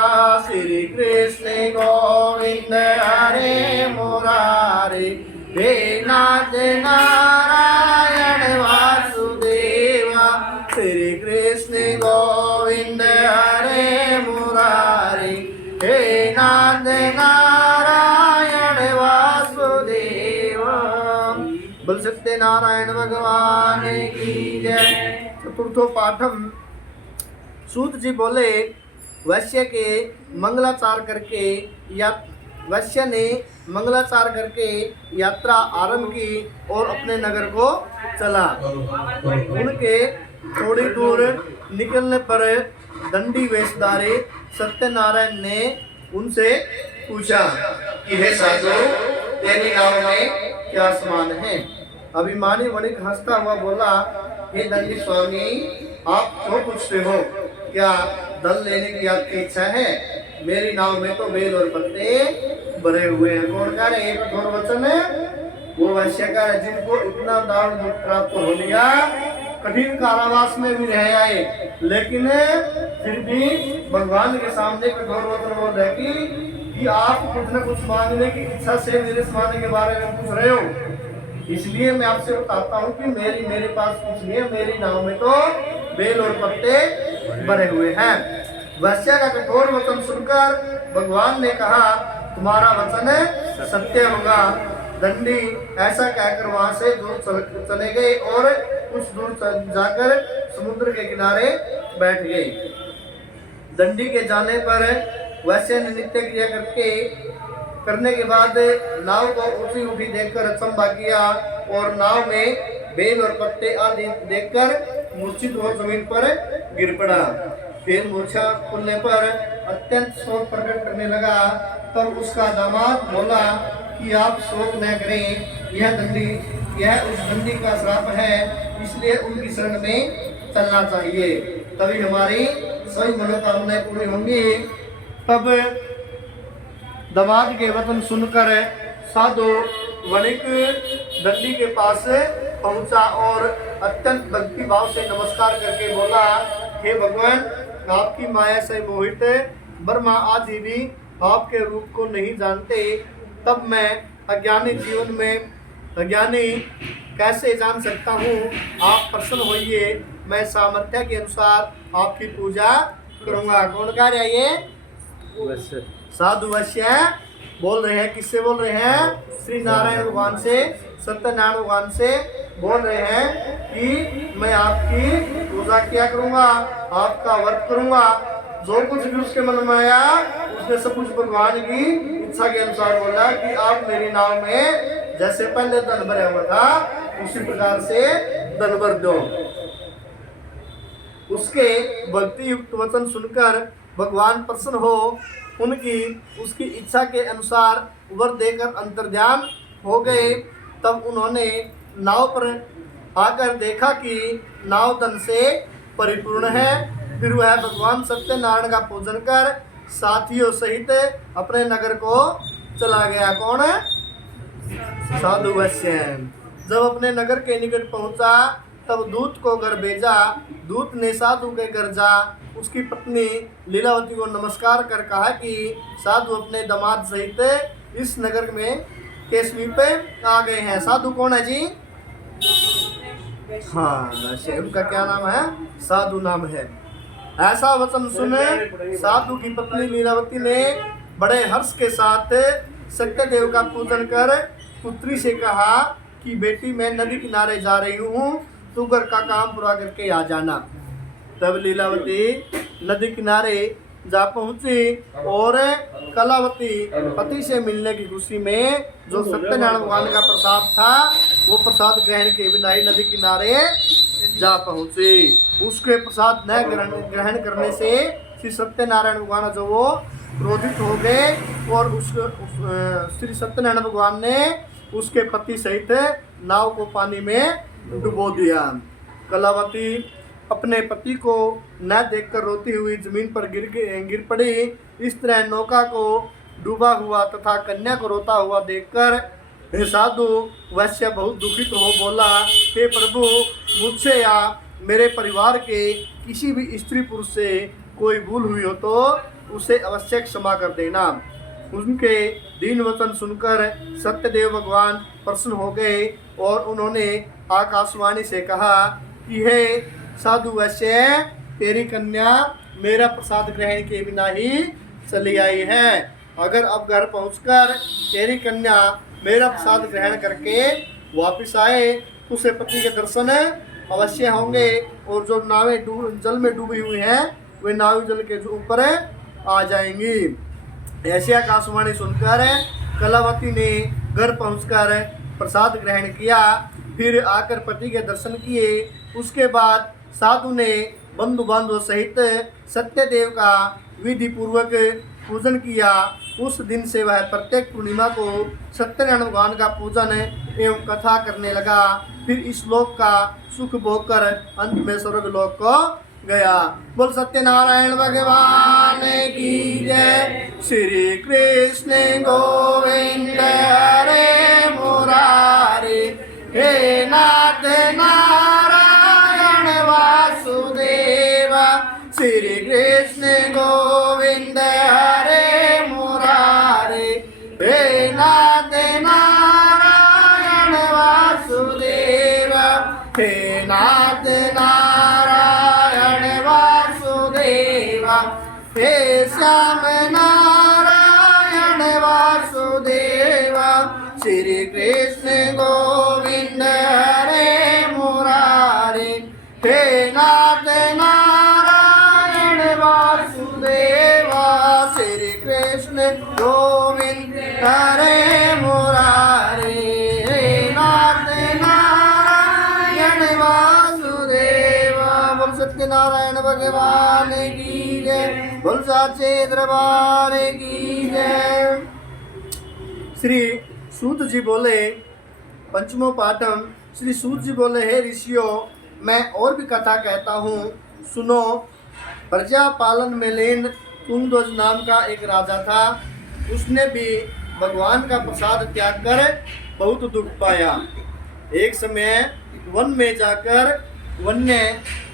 श्री कृष्ण गोविंद हरे मुरारी, हे नाथ नारायण वासुदेवा। श्री कृष्ण गोविंद हरे मुरारी, हे नाथ नारायण वासुदेवा। बोल सत्यनारायण भगवान की जय। चतुर्थो पाठम। सूत जी बोले, वैश्य के मंगलाचार करके या वैश्य ने मंगलाचार करके यात्रा आरंभ की और अपने नगर को चला। उनके थोड़ी दूर निकलने पर दंडी वेशधारी सत्यनारायण ने उनसे पूछा कि हे साधु, तेरी नाव में क्या सामान है? अभिमानी वणिक हंसता हुआ बोला, हे दंडी स्वामी, आप क्यों पूछते हो? क्या दल लेने की आपकी इच्छा है? मेरी नाव में तो बेल और पत्ते भरे हुए हैं। कौन कह रहे? एक कठोर वचन है वो वैश्य का है, जिनको इतना दारुण दुख प्राप्त हो लिया, कठिन कारावास में भी रह आए, लेकिन फिर भी भगवान के सामने कठोर वचन बोल रहे कि आप कुछ न कुछ मांगने की इच्छा से मेरे सामान के बारे में पूछ रहे हो। इसलिए मैं आपसे बताता हूँ कि मेरे पास कुछ नहीं है, मेरी नाव में तो बेल और पत्ते भरे हुए हैं। वैश्य का कठोर वचन सुनकर भगवान ने कहा, तुम्हारा वचन सत्य होगा। दंडी ऐसा कहकर वहां से दूर चले गए और कुछ दूर जाकर समुद्र के किनारे बैठ गए। दंडी के जाने पर वैश्य ने नित्य क्रिया करने के बाद नाव को ऊंची उठी देखकर अचंभा किया और नाव में बेल और पत्ते आदि देखकर मूर्छित हो जमीन पर गिर पड़ा। फिर मूर्छा खुलने पर अत्यंत शोक प्रकट करने लगा। तब उसका दामाद बोला कि आप शोक न करें, यह उस दंडी का श्राप है, इसलिए उनकी शरण में चलना चाहिए, तभी हमारी सभी मनोकामनाएं पूरी होंगी। तब दामाद के वचन सुनकर साधु वणिक दंडी के पास पहुंचा और अत्यंत भक्ति भाव से नमस्कार करके बोला, हे भगवान, आपकी माया से मोहित ब्रह्मा आदि भी आपके रूप को नहीं जानते, तब मैं अज्ञानी जीवन में अज्ञानी कैसे जान सकता हूँ? आप प्रसन्न होइए, मैं सामर्थ्य के अनुसार आपकी पूजा करूँगा। कौन कह रहा है ये? साधु वैश्य बोल रहे हैं। किससे बोल रहे हैं? श्री नारायण भगवान से, सत्यनारायण भगवान से बोल रहे हैं कि मैं आपकी पूजा किया करूँगा, आपका व्रत करूँगा। जो कुछ भी उसके मन में आया उसने सब कुछ भगवान की इच्छा के अनुसार बोला कि आप मेरी नाव में जैसे पहले धन भरा हुआ था उसी प्रकार से धन भर दो। उसके भक्ति युक्त वचन सुनकर भगवान प्रसन्न हो उसकी इच्छा के अनुसार वर देकर अंतर्ध्यान हो गए। तब उन्होंने नाव पर आकर देखा कि नाव धन से परिपूर्ण है। फिर वह भगवान सत्यनारायण का पूजन कर साथियों सहित अपने नगर को चला गया। कौन? साधु वैश्य। जब अपने नगर के निकट पहुंचा तब दूत को घर भेजा। दूत ने साधु के घर जा उसकी पत्नी लीलावती को नमस्कार कर कहा कि साधु अपने दामाद सहित इस नगर में के समीप आ गए हैं। साधु कौन है जी? हाँ, उनका क्या नाम है? साधु नाम है। ऐसा वचन सुने साधु की पत्नी लीलावती ने बड़े हर्ष के साथ सत्यदेव का पूजन कर पुत्री से कहा कि बेटी मैं नदी किनारे जा रही हूँ, तू घर का काम पूरा करके आ जाना। तब लीलावती नदी किनारे जा पहुंची और कलावती पति से मिलने की खुशी में जो सत्यनारायण भगवान का प्रसाद था वो प्रसाद ग्रहण के बिना ही नदी किनारे जा पहुंची। उसके प्रसाद न ग्रहण करने से श्री सत्यनारायण भगवान जो वो क्रोधित हो गए और श्री सत्यनारायण भगवान ने उसके पति सहित नाव को पानी में डुबो दिया। कलावती अपने पति को न देखकर रोती हुई जमीन पर गिर पड़ी। इस तरह नौका को डूबा हुआ तथा कन्या को रोता हुआ देखकर हे साधु वैश्य बहुत दुखित हो बोला, हे प्रभु, मुझसे या मेरे परिवार के किसी भी स्त्री पुरुष से कोई भूल हुई हो तो उसे अवश्य क्षमा कर देना। उनके दीन वचन सुनकर सत्यदेव भगवान प्रसन्न हो गए और उन्होंने आकाशवाणी से कहा कि हे साधु वैश्य, तेरी कन्या मेरा प्रसाद ग्रहण के बिना ही चली आई है। अगर अब घर पहुंचकर तेरी कन्या मेरा प्रसाद ग्रहण करके वापस आए तो उसे पति के दर्शन अवश्य होंगे और जो नावें जल में डूबी हुई हैं वे नाव जल के ऊपर आ जाएंगी। ऐसी आकाशवाणी सुनकर कलावती ने घर पहुंचकर प्रसाद ग्रहण किया, फिर आकर पति के दर्शन किए। उसके बाद साधु ने बंधु बांधव सहित सत्यदेव का विधि पूर्वक पूजन किया। उस दिन से वह प्रत्येक पूर्णिमा को सत्यनारायण भगवान का पूजन एवं कथा करने लगा। फिर इस लोक का सुख भोग कर अंत में स्वर्ग लोक को गया। बोल सत्यनारायण भगवान की जय। श्री कृष्ण गोविंद हरे मुरारी, हे नाथ नारायण वासुदेव। श्री कृष्ण गोविंद हरे मुरारी, हे नाथ नारायण वासुदेव। हे नाथ नारायण वासुदेव, हे श्याम नारायण वासुदेव। श्री कृष्ण गोविंद हरे मुरारी, हे नाथ नारायण वासुदेव। श्री कृष्ण गोविंद हरे मुरारी, हे नाथ नारायण वासुदेव। बोल सत्यनारायण भगवान की जय। बोल साचे दरबार की जय। श्री सूत जी बोले, पंचमो पाठम। श्री सूत जी बोले, हे ऋषियों, मैं और भी कथा कहता हूँ, सुनो। प्रजा पालन में लीन तुंगध्वज नाम का एक राजा था। उसने भी भगवान का प्रसाद त्याग कर बहुत दुख पाया। एक समय वन में जाकर वन्य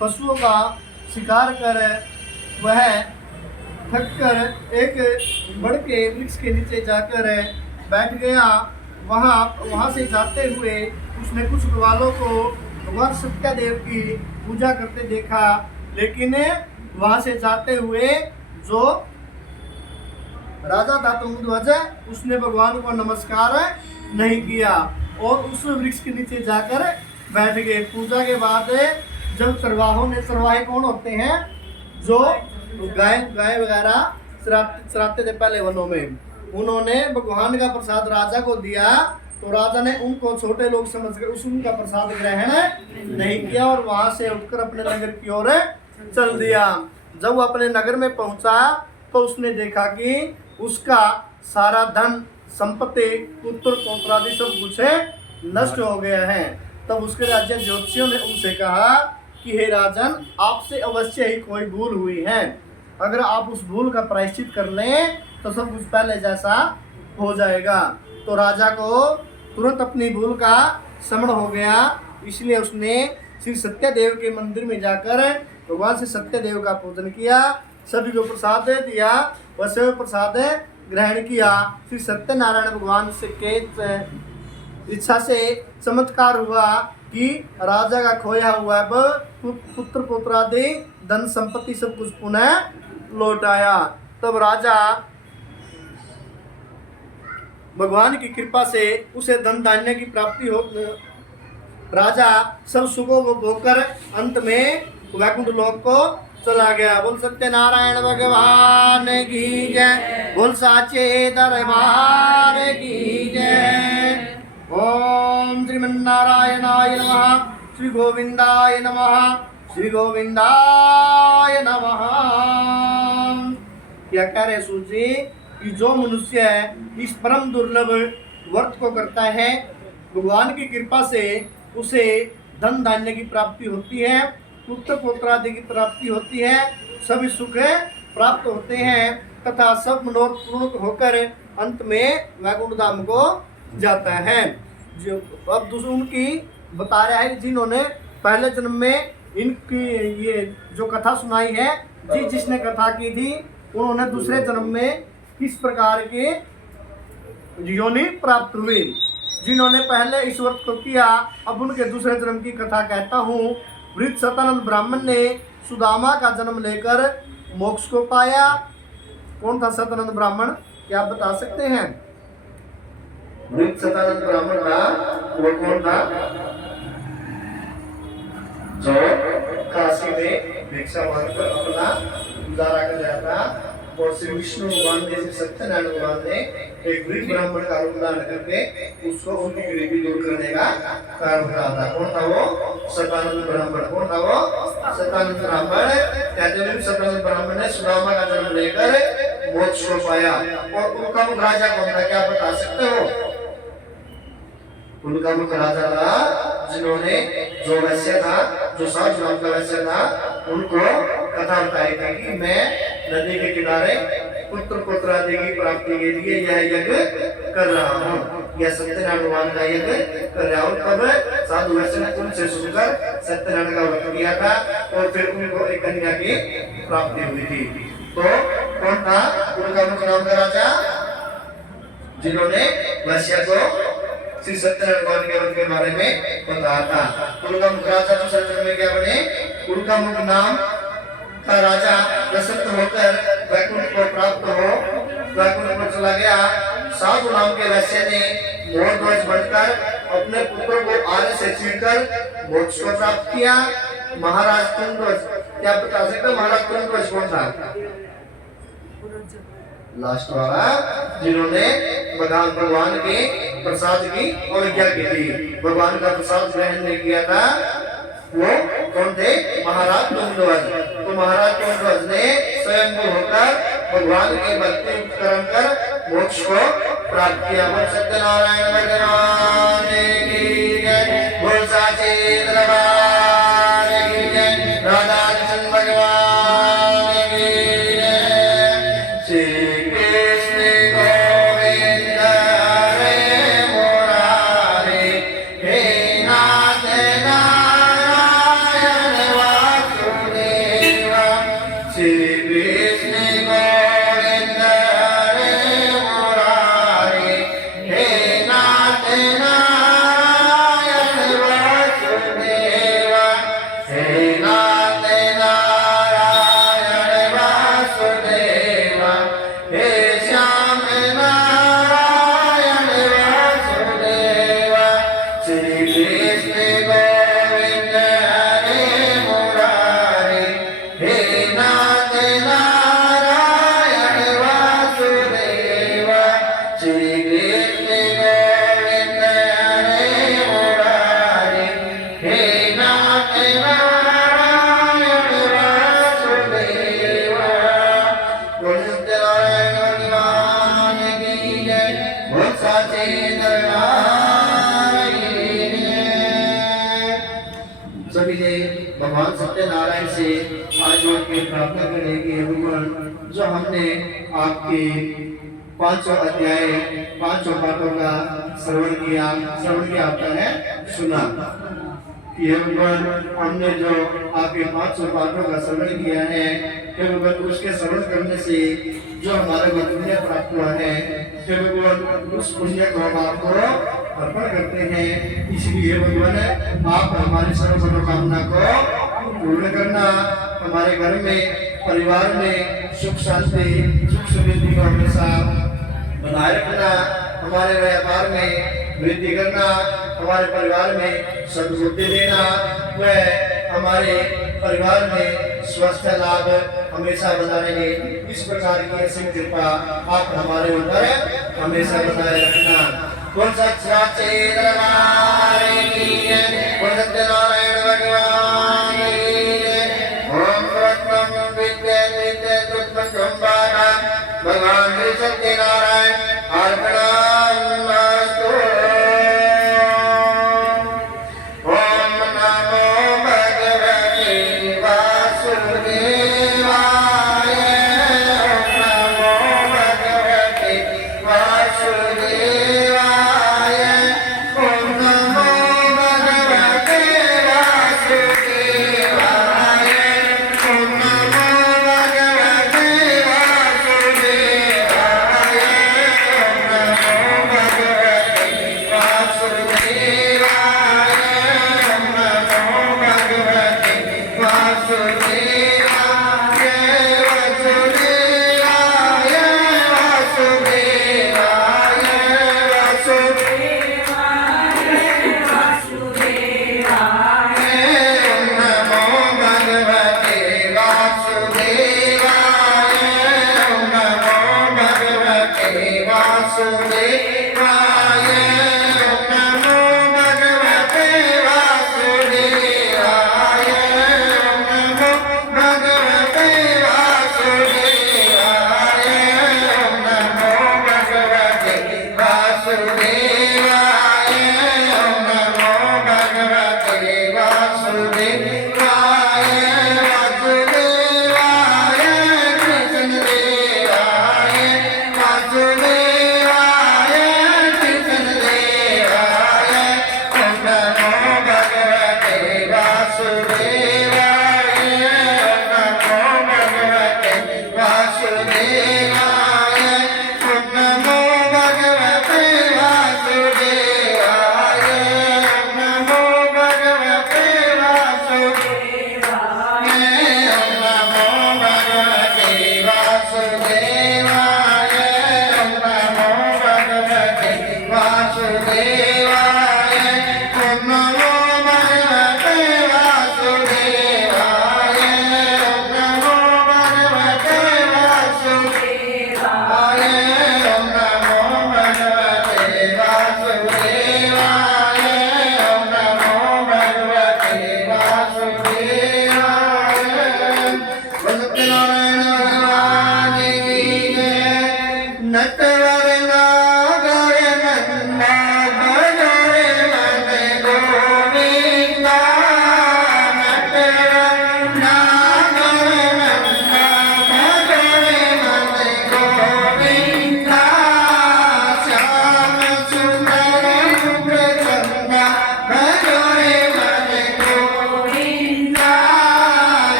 पशुओं का शिकार कर वह थककर एक बड़ के वृक्ष के नीचे जाकर बैठ गया। वहाँ से जाते हुए उसने कुछ ग्वालों को भगवान सत्यदेव की पूजा करते देखा, लेकिन वहाँ से जाते हुए जो राजा था तुंगध्वज, उसने भगवान को नमस्कार नहीं किया और उस वृक्ष के नीचे जाकर बैठ गए। पूजा के बाद जब चरवाहों ने, चरवाहे कौन होते हैं, जो गाय वगैरह चराते थे पहले वनों में, उन्होंने भगवान का प्रसाद राजा को दिया तो राजा ने उनको छोटे लोग समझकर उनका प्रसाद ग्रहण नहीं किया और वहां से उठकर अपने नगर की ओर चल दिया। जब वो अपने नगर में पहुंचा तो उसने देखा कि उसका सारा धन संपत्ति पुत्र पौत्रादि सब कुछ नष्ट हो गया है। तब उसके राज्य ज्योतिषियों ने उनसे कहा कि हे राजन, आपसे अवश्य ही कोई भूल हुई है। अगर आप उस भूल का प्रायश्चित कर लें तो सब कुछ पहले जैसा हो जाएगा। तो राजा को तुरंत अपनी भूल का स्मरण हो गया, इसलिए उसने श्री सत्यदेव के मंदिर में जाकर भगवान से सत्यदेव का पूजन किया, सभी को प्रसाद दिया, वैसे प्रसाद ग्रहण किया। श्री सत्यनारायण भगवान से के इच्छा से चमत्कार हुआ कि राजा का खोया हुआ पुत्र पुत्रादि धन संपत्ति सब कुछ पुनः लौट आया। तब राजा भगवान की कृपा से उसे धन धान्य की प्राप्ति हो। राजा सब सुखों को भोगकर अंत में वैकुंठ लोक को चला गया। बोल सत्यनारायण भगवान की जय, बोल साचे दरबार की जय। ओम श्रीमन्नारायणाय नमः, श्री गोविंदाय नमः, श्री गोविंदाय नमः। क्या कह रहे सूत जी कि जो मनुष्य इस परम दुर्लभ व्रत को करता है, भगवान की कृपा से उसे धन धान्य की प्राप्ति होती है, पुत्र पुत्र आदि की प्राप्ति होती है, सभी सुख प्राप्त होते हैं तथा सब मनोरथ पूर्ण होकर अंत में वैकुंठ धाम को जाता है। जो अब दूसरों उनकी बता रहा है जिन्होंने पहले जन्म में इनकी ये जो कथा सुनाई है, जिसने कथा की थी उन्होंने दूसरे जन्म में किस प्रकार के योनि प्राप्त हुई। जिन्होंने पहले इस व्रत को किया, अब उनके दूसरे जन्म की कथा कहता हूँ। वृद्ध सतानंद ब्राह्मण ने सुदामा का जन्म लेकर मोक्ष को पाया। कौन था सतानंद ब्राह्मण, क्या आप बता सकते हैं? वृद्ध सतानंद ब्राह्मण था वो कौन था? जो काशी में भिक्षा मांगकर अपना गुजारा कर रहा था। और श्री विष्णु भगवान ने, श्री सत्यनारायण भगवान ने एक वृद्ध ब्राह्मण का रूप धारण करके उसको उनकी गरीबी दूर करने का कारण रहा था। कौन था वो? सतानंद ब्राह्मण। कौन था वो? सतानंद ब्राह्मण। कहते हैं सतानंद ब्राह्मण ने सुदामा का जन्म लेकर मोक्ष को पाया। और उनका मुख राजा कौन था, क्या बता सकते हो? उनका मुख राजा था जिन्होंने, जो वैश्य था, जो साधु नाम का वैश्य था, उनको कथा बताई थी कि मैं नदी के किनारे पुत्र पुत्र आदि की प्राप्ति के लिए यह यज्ञ कर रहा हूँ, यह सत्यनारायण भगवान का यज्ञ कर रहा हूँ। तब साधु वैश्य ने उनसे सुनकर सत्यनारायण का व्रत किया था और फिर उनको एक कन्या की प्राप्ति हुई थी। तो कौन था उनका मुख नाम का राजा जिन्होंने वैश्य को श्री सत्यनारायण भगवान के व्रत के बारे में बताया था। उनका मुख राजा दूसरे जन्म में क्या बने? उनका मुख नाम का राजा प्रसन्न होकर वैकुंठ को प्राप्त हो वैकुंठ में चला गया। साधु नाम के वैश्य ने मोह ध्वज बनकर अपने पुत्रों को आरे से चीरकर मोक्ष को प्राप्त किया। महाराज तुंगध्वज, क्या बता सकते हो महाराज तुंगध्वज कौन था? लास्ट वाला, जिन्होंने भगवान के प्रसाद की अवज्ञा की थी, भगवान का प्रसाद ग्रहण नहीं किया था, वो कौन थे? महाराज तुंगध्वज। तो महाराज तुंगध्वज ने स्वयं होकर भगवान के भक्ति कर्म कर मोक्ष को प्राप्त किया। बोल सत्यनारायण भगवान की जय, बोल साचे दरबार की जय, राधा कृष्ण भगवान की जय। श्री कृष्ण गोविंद हरे मुरारी, हे नाथ नारायण वासुदेव। श्री कृष्ण गोविंद हरे मुरारी, हे नाथ नारायण वासुदेव। हे नाथ नारायण वासुदेव, हे श्याम नारायण वासुदेव। श्री कृष्ण गोविंद हरे मुरारी, हे नाथ नारायण वासुदेव। श्री कृष्ण गोविंद हरे मुरारी, हे नाथ नारायण वासुदेव। बोल सत्यनारायण भगवान की जय, बोल साचे दरबार की जय। सभी ने भगवान सत्यनारायण से आज की प्रार्थना करने की भगवान, जो हमने आपके पांचों अध्याय पांचों पाठों का श्रवण किया होता है, सुना। ये भगवान हमने जो आपके पांचों पाठों का श्रवण किया है, हे भगवान उसके श्रवण करने से जो हमारे को पुण्य प्राप्त हुआ है, हे भगवान उस पुण्य को हम आपको अर्पण करते हैं। इसलिए भगवान आप हमारी सर्व मनोकामना को पूर्ण करना, हमारे घर में परिवार में सुख शांति सुख समृद्धि को हमेशा बनाए रखना, हमारे व्यापार में वृद्धि करना, हमारे परिवार में सद्बुद्धि देना, वह हमारे परिवार में स्वस्थ लाभ हमेशा बना रहे। इस प्रकार की असीम कृपा आप हमारे ऊपर हमेशा बनाए रखना। कौन सच्चे दरबार की जय, कौन सत्यनारायण भगवान की जय। ओम रत्नम विद्या विद्या दुष्म चुंबाना भगवान श्री सत्यनारायण अर्पणामस्तु। ओम नमो भगवते वासुदेवाय। ओम नमो भगवते वासुदेवाय। ओम नमो भगवते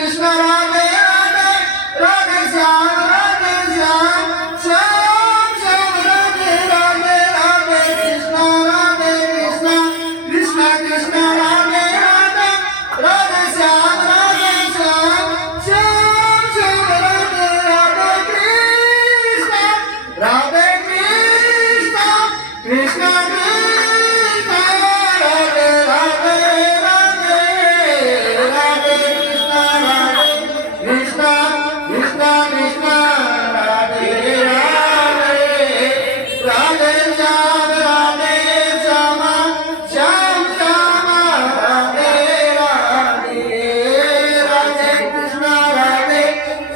कृष्ण राधे राधे राधे श्याम श्याम श्याम राधे राधे राधे कृष्ण कृष्ण कृष्ण राधे राधे राधे श्याम श्याम श्याम राधे राधे कृष्ण राधे कृष्ण कृष्ण कृष्ण राधे राधे राधे राधे कृष्ण कृष्ण कृष्ण कृष्ण राधे राधे राधे श्याम श्याम श्याम श्याम राधे राधे राधे कृष्ण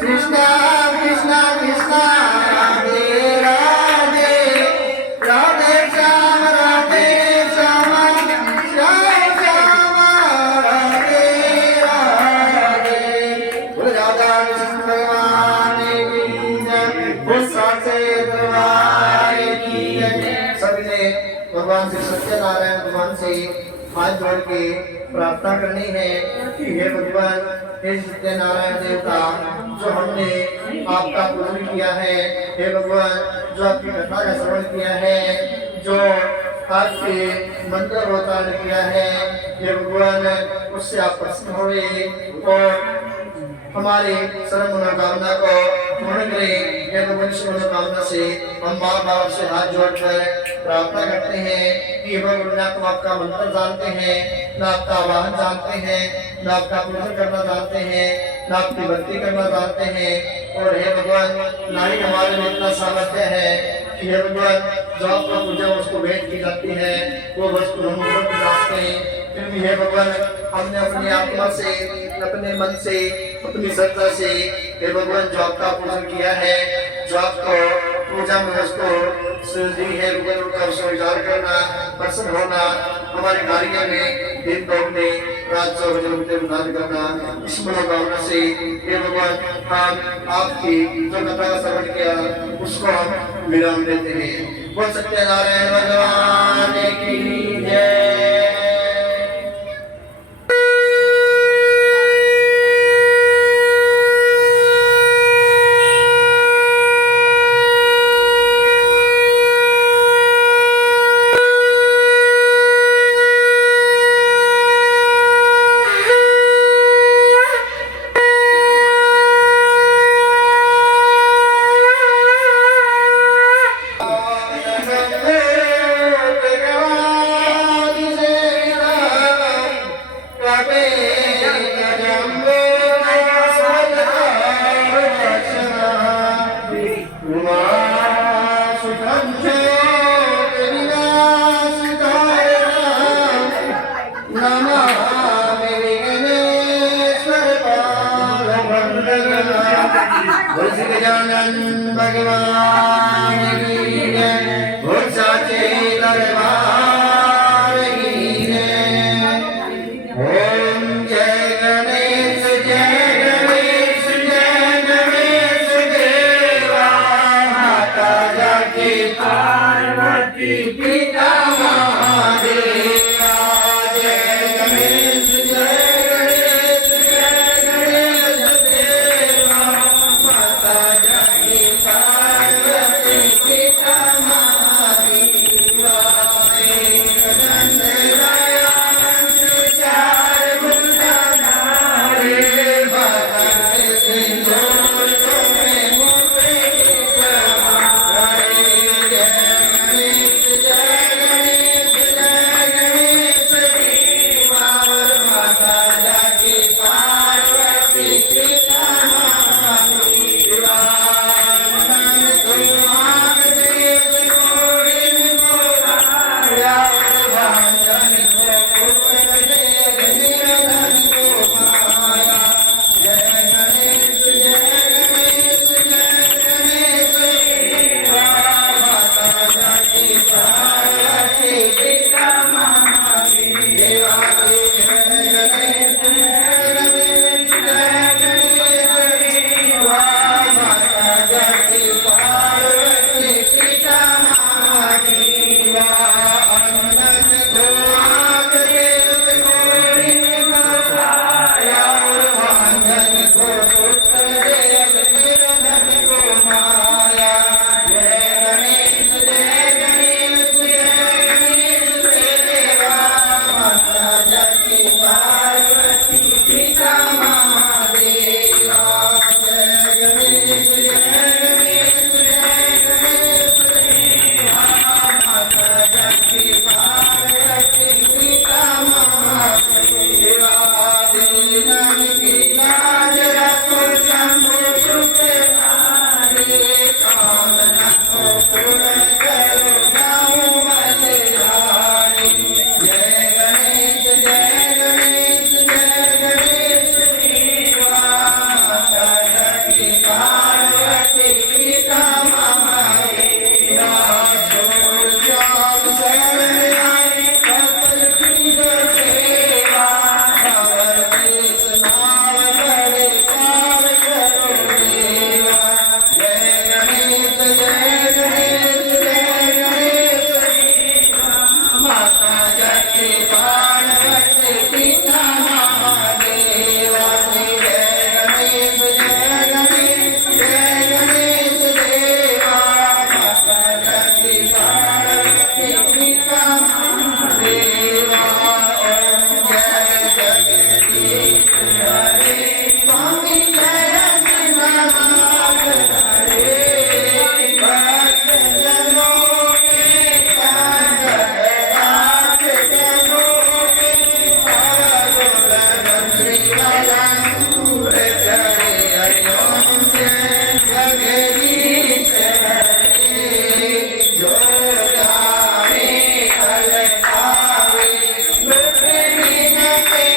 कृष्ण कृष्ण कृष्ण राधे राधे राधे श्याम श्याम श्याम राधे राधे बोल राधा कृष्ण भगवान की जय बोल साचे दरबार की जय। सभी ने भगवान श्री सत्यनारायण भगवान से हाथ जोड़ के प्रार्थना करनी है कि हे भगवान, हे सत्यनारायण देवता, जो हमने आपका पूजन किया है, हे भगवान, जो आपकी कथा का श्रवण किया है, जो आपके मंत्र अवतारण किया है, हे भगवान, उससे आप प्रसन्न हुए और हमारे सर्व मनोकामना को पूर्ण करें। यह भगवान की मनोकामना से हम बार बार से हाथ जोड़कर प्रार्थना करते हैं कि भगवान, ना तो आपका मंत्र जानते हैं, ना आपका आवाहन जानते हैं, ना आपका पूजन करना जानते हैं, ना आपकी भक्ति करना जानते हैं, और हे भगवान, ना ही हमारे में इतना सामर्थ्य है कि हे भगवान, जो आपका पूजा वस्तु भेंट की जाती है वो वस्तु हम उपलब्ध कराते हैं। फिर भी हे भगवान, हमने अपनी आत्मा से, अपने मन से, अपनी श्रद्धा से हे भगवान जो आपका पूजन किया है, जो आपको पूजा में वस्तु दी है, भगवान उनका स्वीकार करना, प्रसन्न होना, हमारे कार्य में दिन दौड़ में रात 4 बजे उद्धार करना, इस मनोकामना से हे भगवान हम आपकी जो कथा का श्रवण किया उसको हम विराम देते हैं। बोल सत्यनारायण भगवान की जय। भगवान की जय, बोल साचे दरबार की जय। ओम जय गणेश देवा, माता जाके पार्वती पिता महादेवा। जय गणेश देवा, माता जाके पार्वती पिता महादेवा। एक दंडराया चार मुंडाधारे, भगत सिंदूर तुम्हें मुझे सहारे। जय गणेश देवा, माता जाके पार्वती पिता महादेवा। Jai की लाज रखो शंभु सुख हारे कामना को पूर्ण करो गाऊं बलिहारी जय गणेश जय गणेश जय गणेश देवा माता लक्ष्मी पार्वती पिता महादेवा श्याम शरण आए कपल की सेवा खबर देश नाम बड़े पार करो देवा जय गणेश जय गणेश जय गणेश माता जगती पार्वती पिता महादेवा जय गणेश जय गणेश जय गणेश देवा माता जगती पार्वती पिता महादेवा ओम जय जगदीश हरे स्वामी जय दीनानाथ हरे भक्त जनों के जगन्नाथ जनों के पावन श्रीवल्लभ चरे हरिओम जय जगदीश हरे जो गावे कल पावे दुख बिन के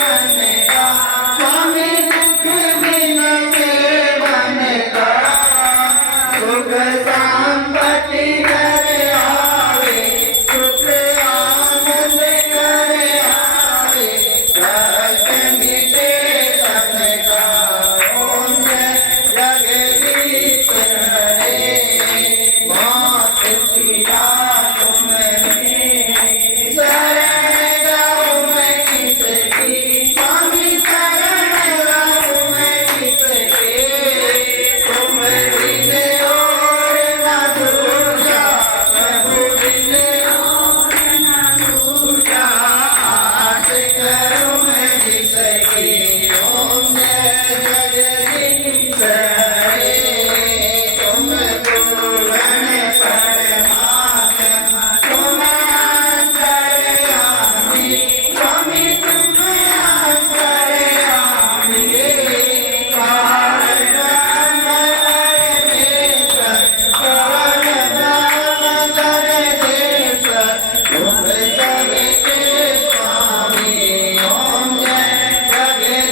मन का स्वामी दुख बिन के मन का सुख संपत्ति घर आवे सुख आनंद घर आवे कष्ट मिटे तन का ओम जय जगदीश हरे मात पिता तुम्हें शरण जाऊं मैं किसकी स्वामी शरण जाऊं मैं किसके तुम बिन और न दूजा प्रभु बिन और न दूजा आस करूं मैं जिसकी ओम जय जगदीश हरे तुम पूर्ण परमात्मा तुम अंतर्यामी स्वामी तुम अंतर्यामी पार ब्रह्म परमेश्वर पार ब्रह्म जगदीश्वर तुम सबके स्वामी ओम जय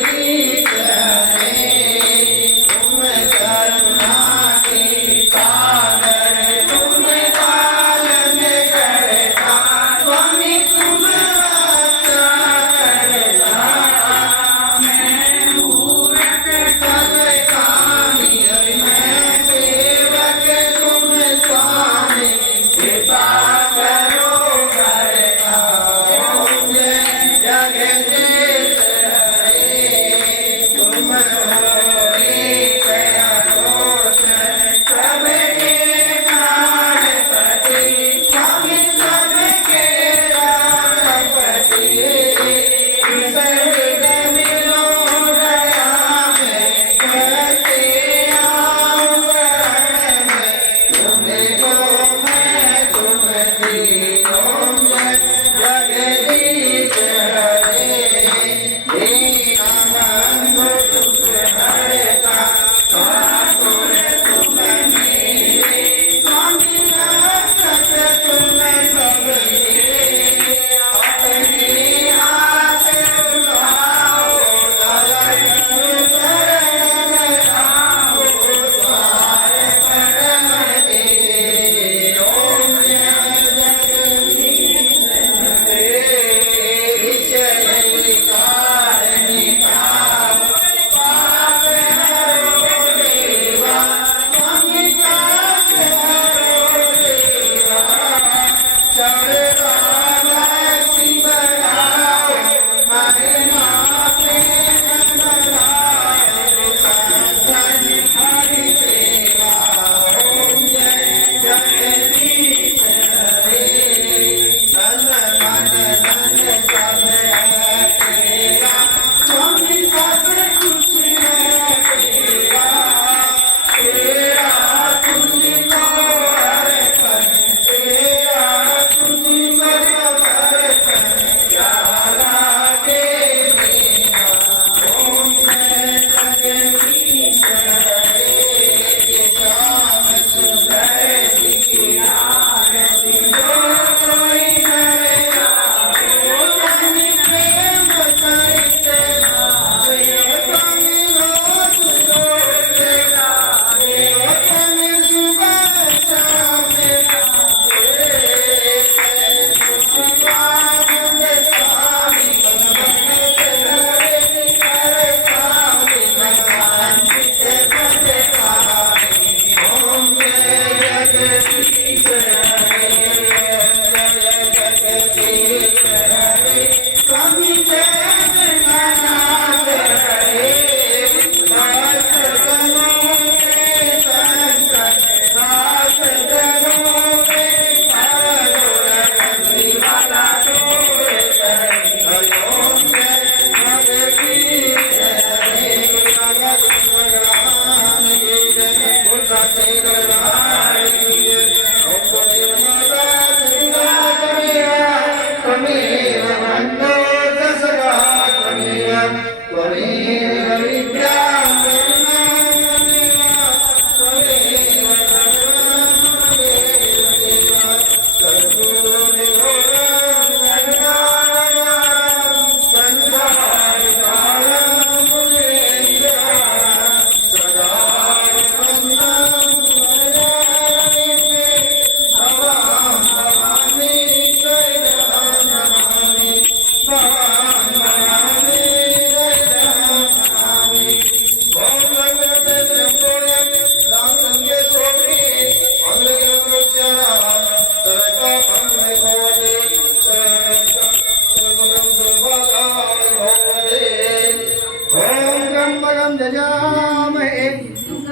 जजामहे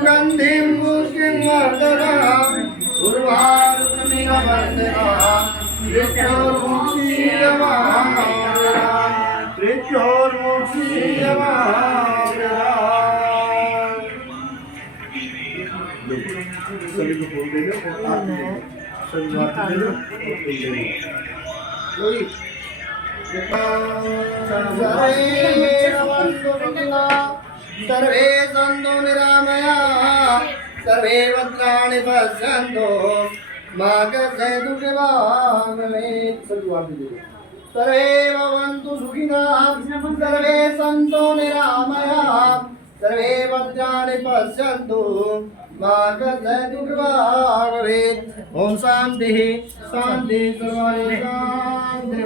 गन्धिं पुष्टिवर्धनम् उर्वारुकमिनवर्धनम् सभी को बोल देना और आप भी देना। सभी बात देना और बोल देना। कोई सर्वे सन्तु निरामयाः सर्वे भद्राणि पश्यन्तु मा कश्चित् दुःखभाग् भवेत्। सभी बात देना। सर्वे भवन्तु सुखिनः सर्वे सन्तु निरामयाः सर्वे भद्राणि पश्यन्तु मा कश्चित् दुःखभाग् भवेत्। ओम शांति शांति सर्वाणि शांति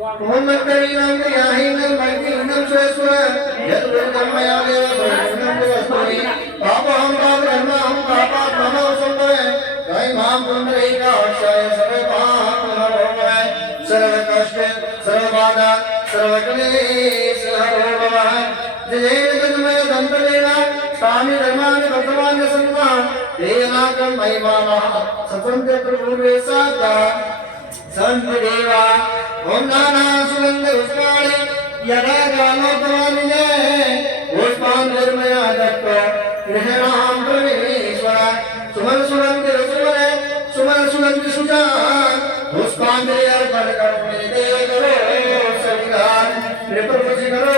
ओम करीनं क्रियाहीनं मैत्रीनं श्रेष्ठं यद्वैतं मया देव भगवान् प्रस्तुति पापहं पापकर्महं पापात्मनो संभवे कई मां पुण्डरीकाक्षाय सर्व पापहरोमय सर्व कष्ट सर्व बाधा सर्व क्लेश हरो भवः जय जगन्मय दंतलेना स्वामी धर्मानि भगवान् सन्मा तेनाकं महिमानः स्वतंत्र प्रभुवे साता संतदेवा ओम नाना सुगंध पुष्पाणि यदा गानोत्तमानि जय पुष्पाञ्जलिर्मया दत्तो गृहाणां परमेश्वर सुमन सुगंध रसुमन सुमन सुगंध सुजा पुष्पाञ्जलि अर्पण करो मेरे देव करो सविकार मेरे प्रभु जी करो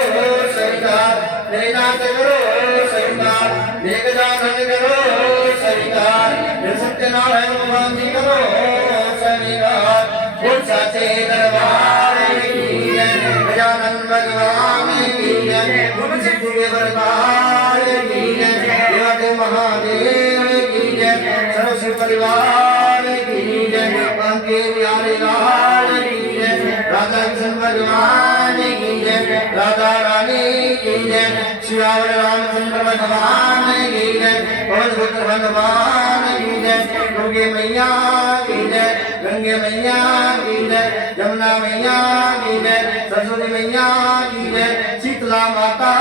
सविकार मेरे नाथ करो सविकार मेरे गजानन करो सविकार मेरे सत्यनारायण भगवान जी करो सविकार बोल साचे दरबार की जय गजानन भगवान की जय बोल सिद्धि के दरबार की जय देवादेव महादेव की जय सर्व परिवार की जय बांके बिहारी लाल की जय राधा कृष्ण भगवान की जय राधा रानी की जय श्यावर रामचंद्र भगवान की जय पवन पुत्र भगवान की जय गंगे मैया की जय गंगे मैया की जय यमुना मैया की जय सरस्वती मैया की जय शीतला माता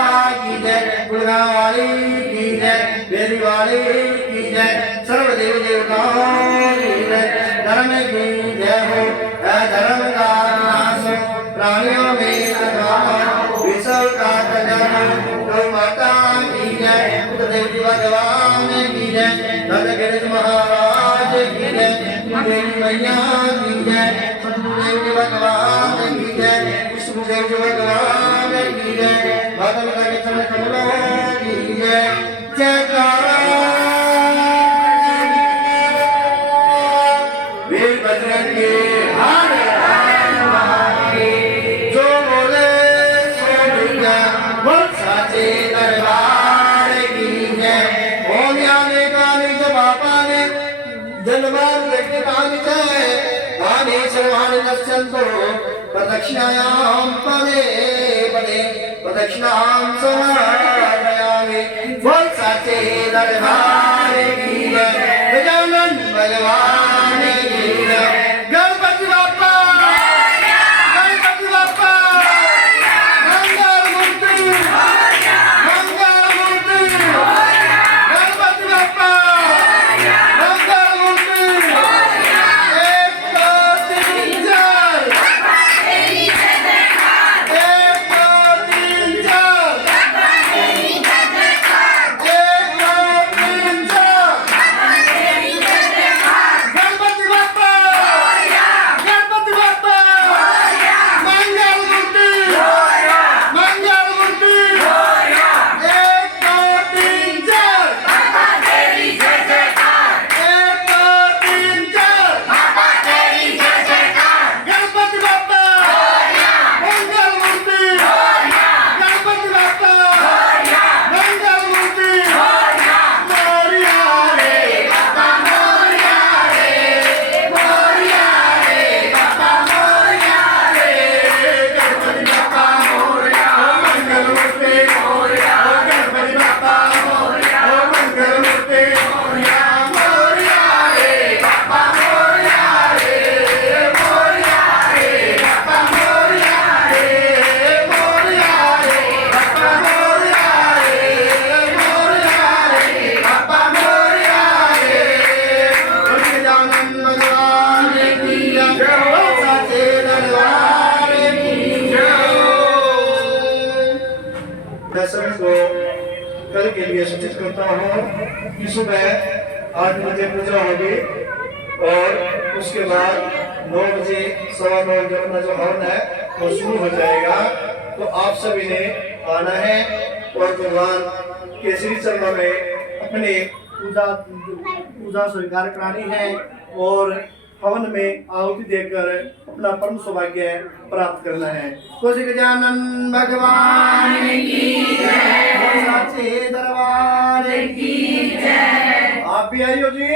की जय गुड़गांव वाली की जय बेरी वाली की जय सर्व देवी देवताओं की जय धर्म की जय हो धर्म का नाश प्राणियों में विश्व का गौ माता की जय देव भगवान की जय नंद महाराज की जय देवी मैया की जय सतगुरुदेव भगवान की जय विष्णुदेव भगवान की जय माता पिता के चरण कमलों की जय जयकारा वीर बजरंगी हरे हरे जो बोले सो दुर्गा बोल साचे दरबार की जय ओम याने कानी जो बापा ने जन्मार देखने कानी जय कानी सर्वाणि दर्शन्तो प्रदक्षिणायां पदे पदे प्रदक्षिणां समर्पयामि बोल साचे दरबार की जय गजानन भगवान की जय गणपति बाप्पा गणपति बाप्पा मंगल मूर्ति गणपति बाप्पा मंगल मूर्ति एक दो तीन चार एक दो तीन चार एक दो तीन के लिए सूचित करता हूँ कि सुबह 8 बजे पूजा होगी और उसके बाद 9 बजे 9:15 जो अपना जो हवन है वो शुरू हो जाएगा। तो आप सभी ने आना है और भगवान के श्री चरणों में अपने पूजा स्वीकार करानी है और हवन में आहुति देकर अपना परम सौभाग्य प्राप्त करना है। कुछ गजानन भगवान की जय, साचे दरबार की जय। आप भी आइयो जी।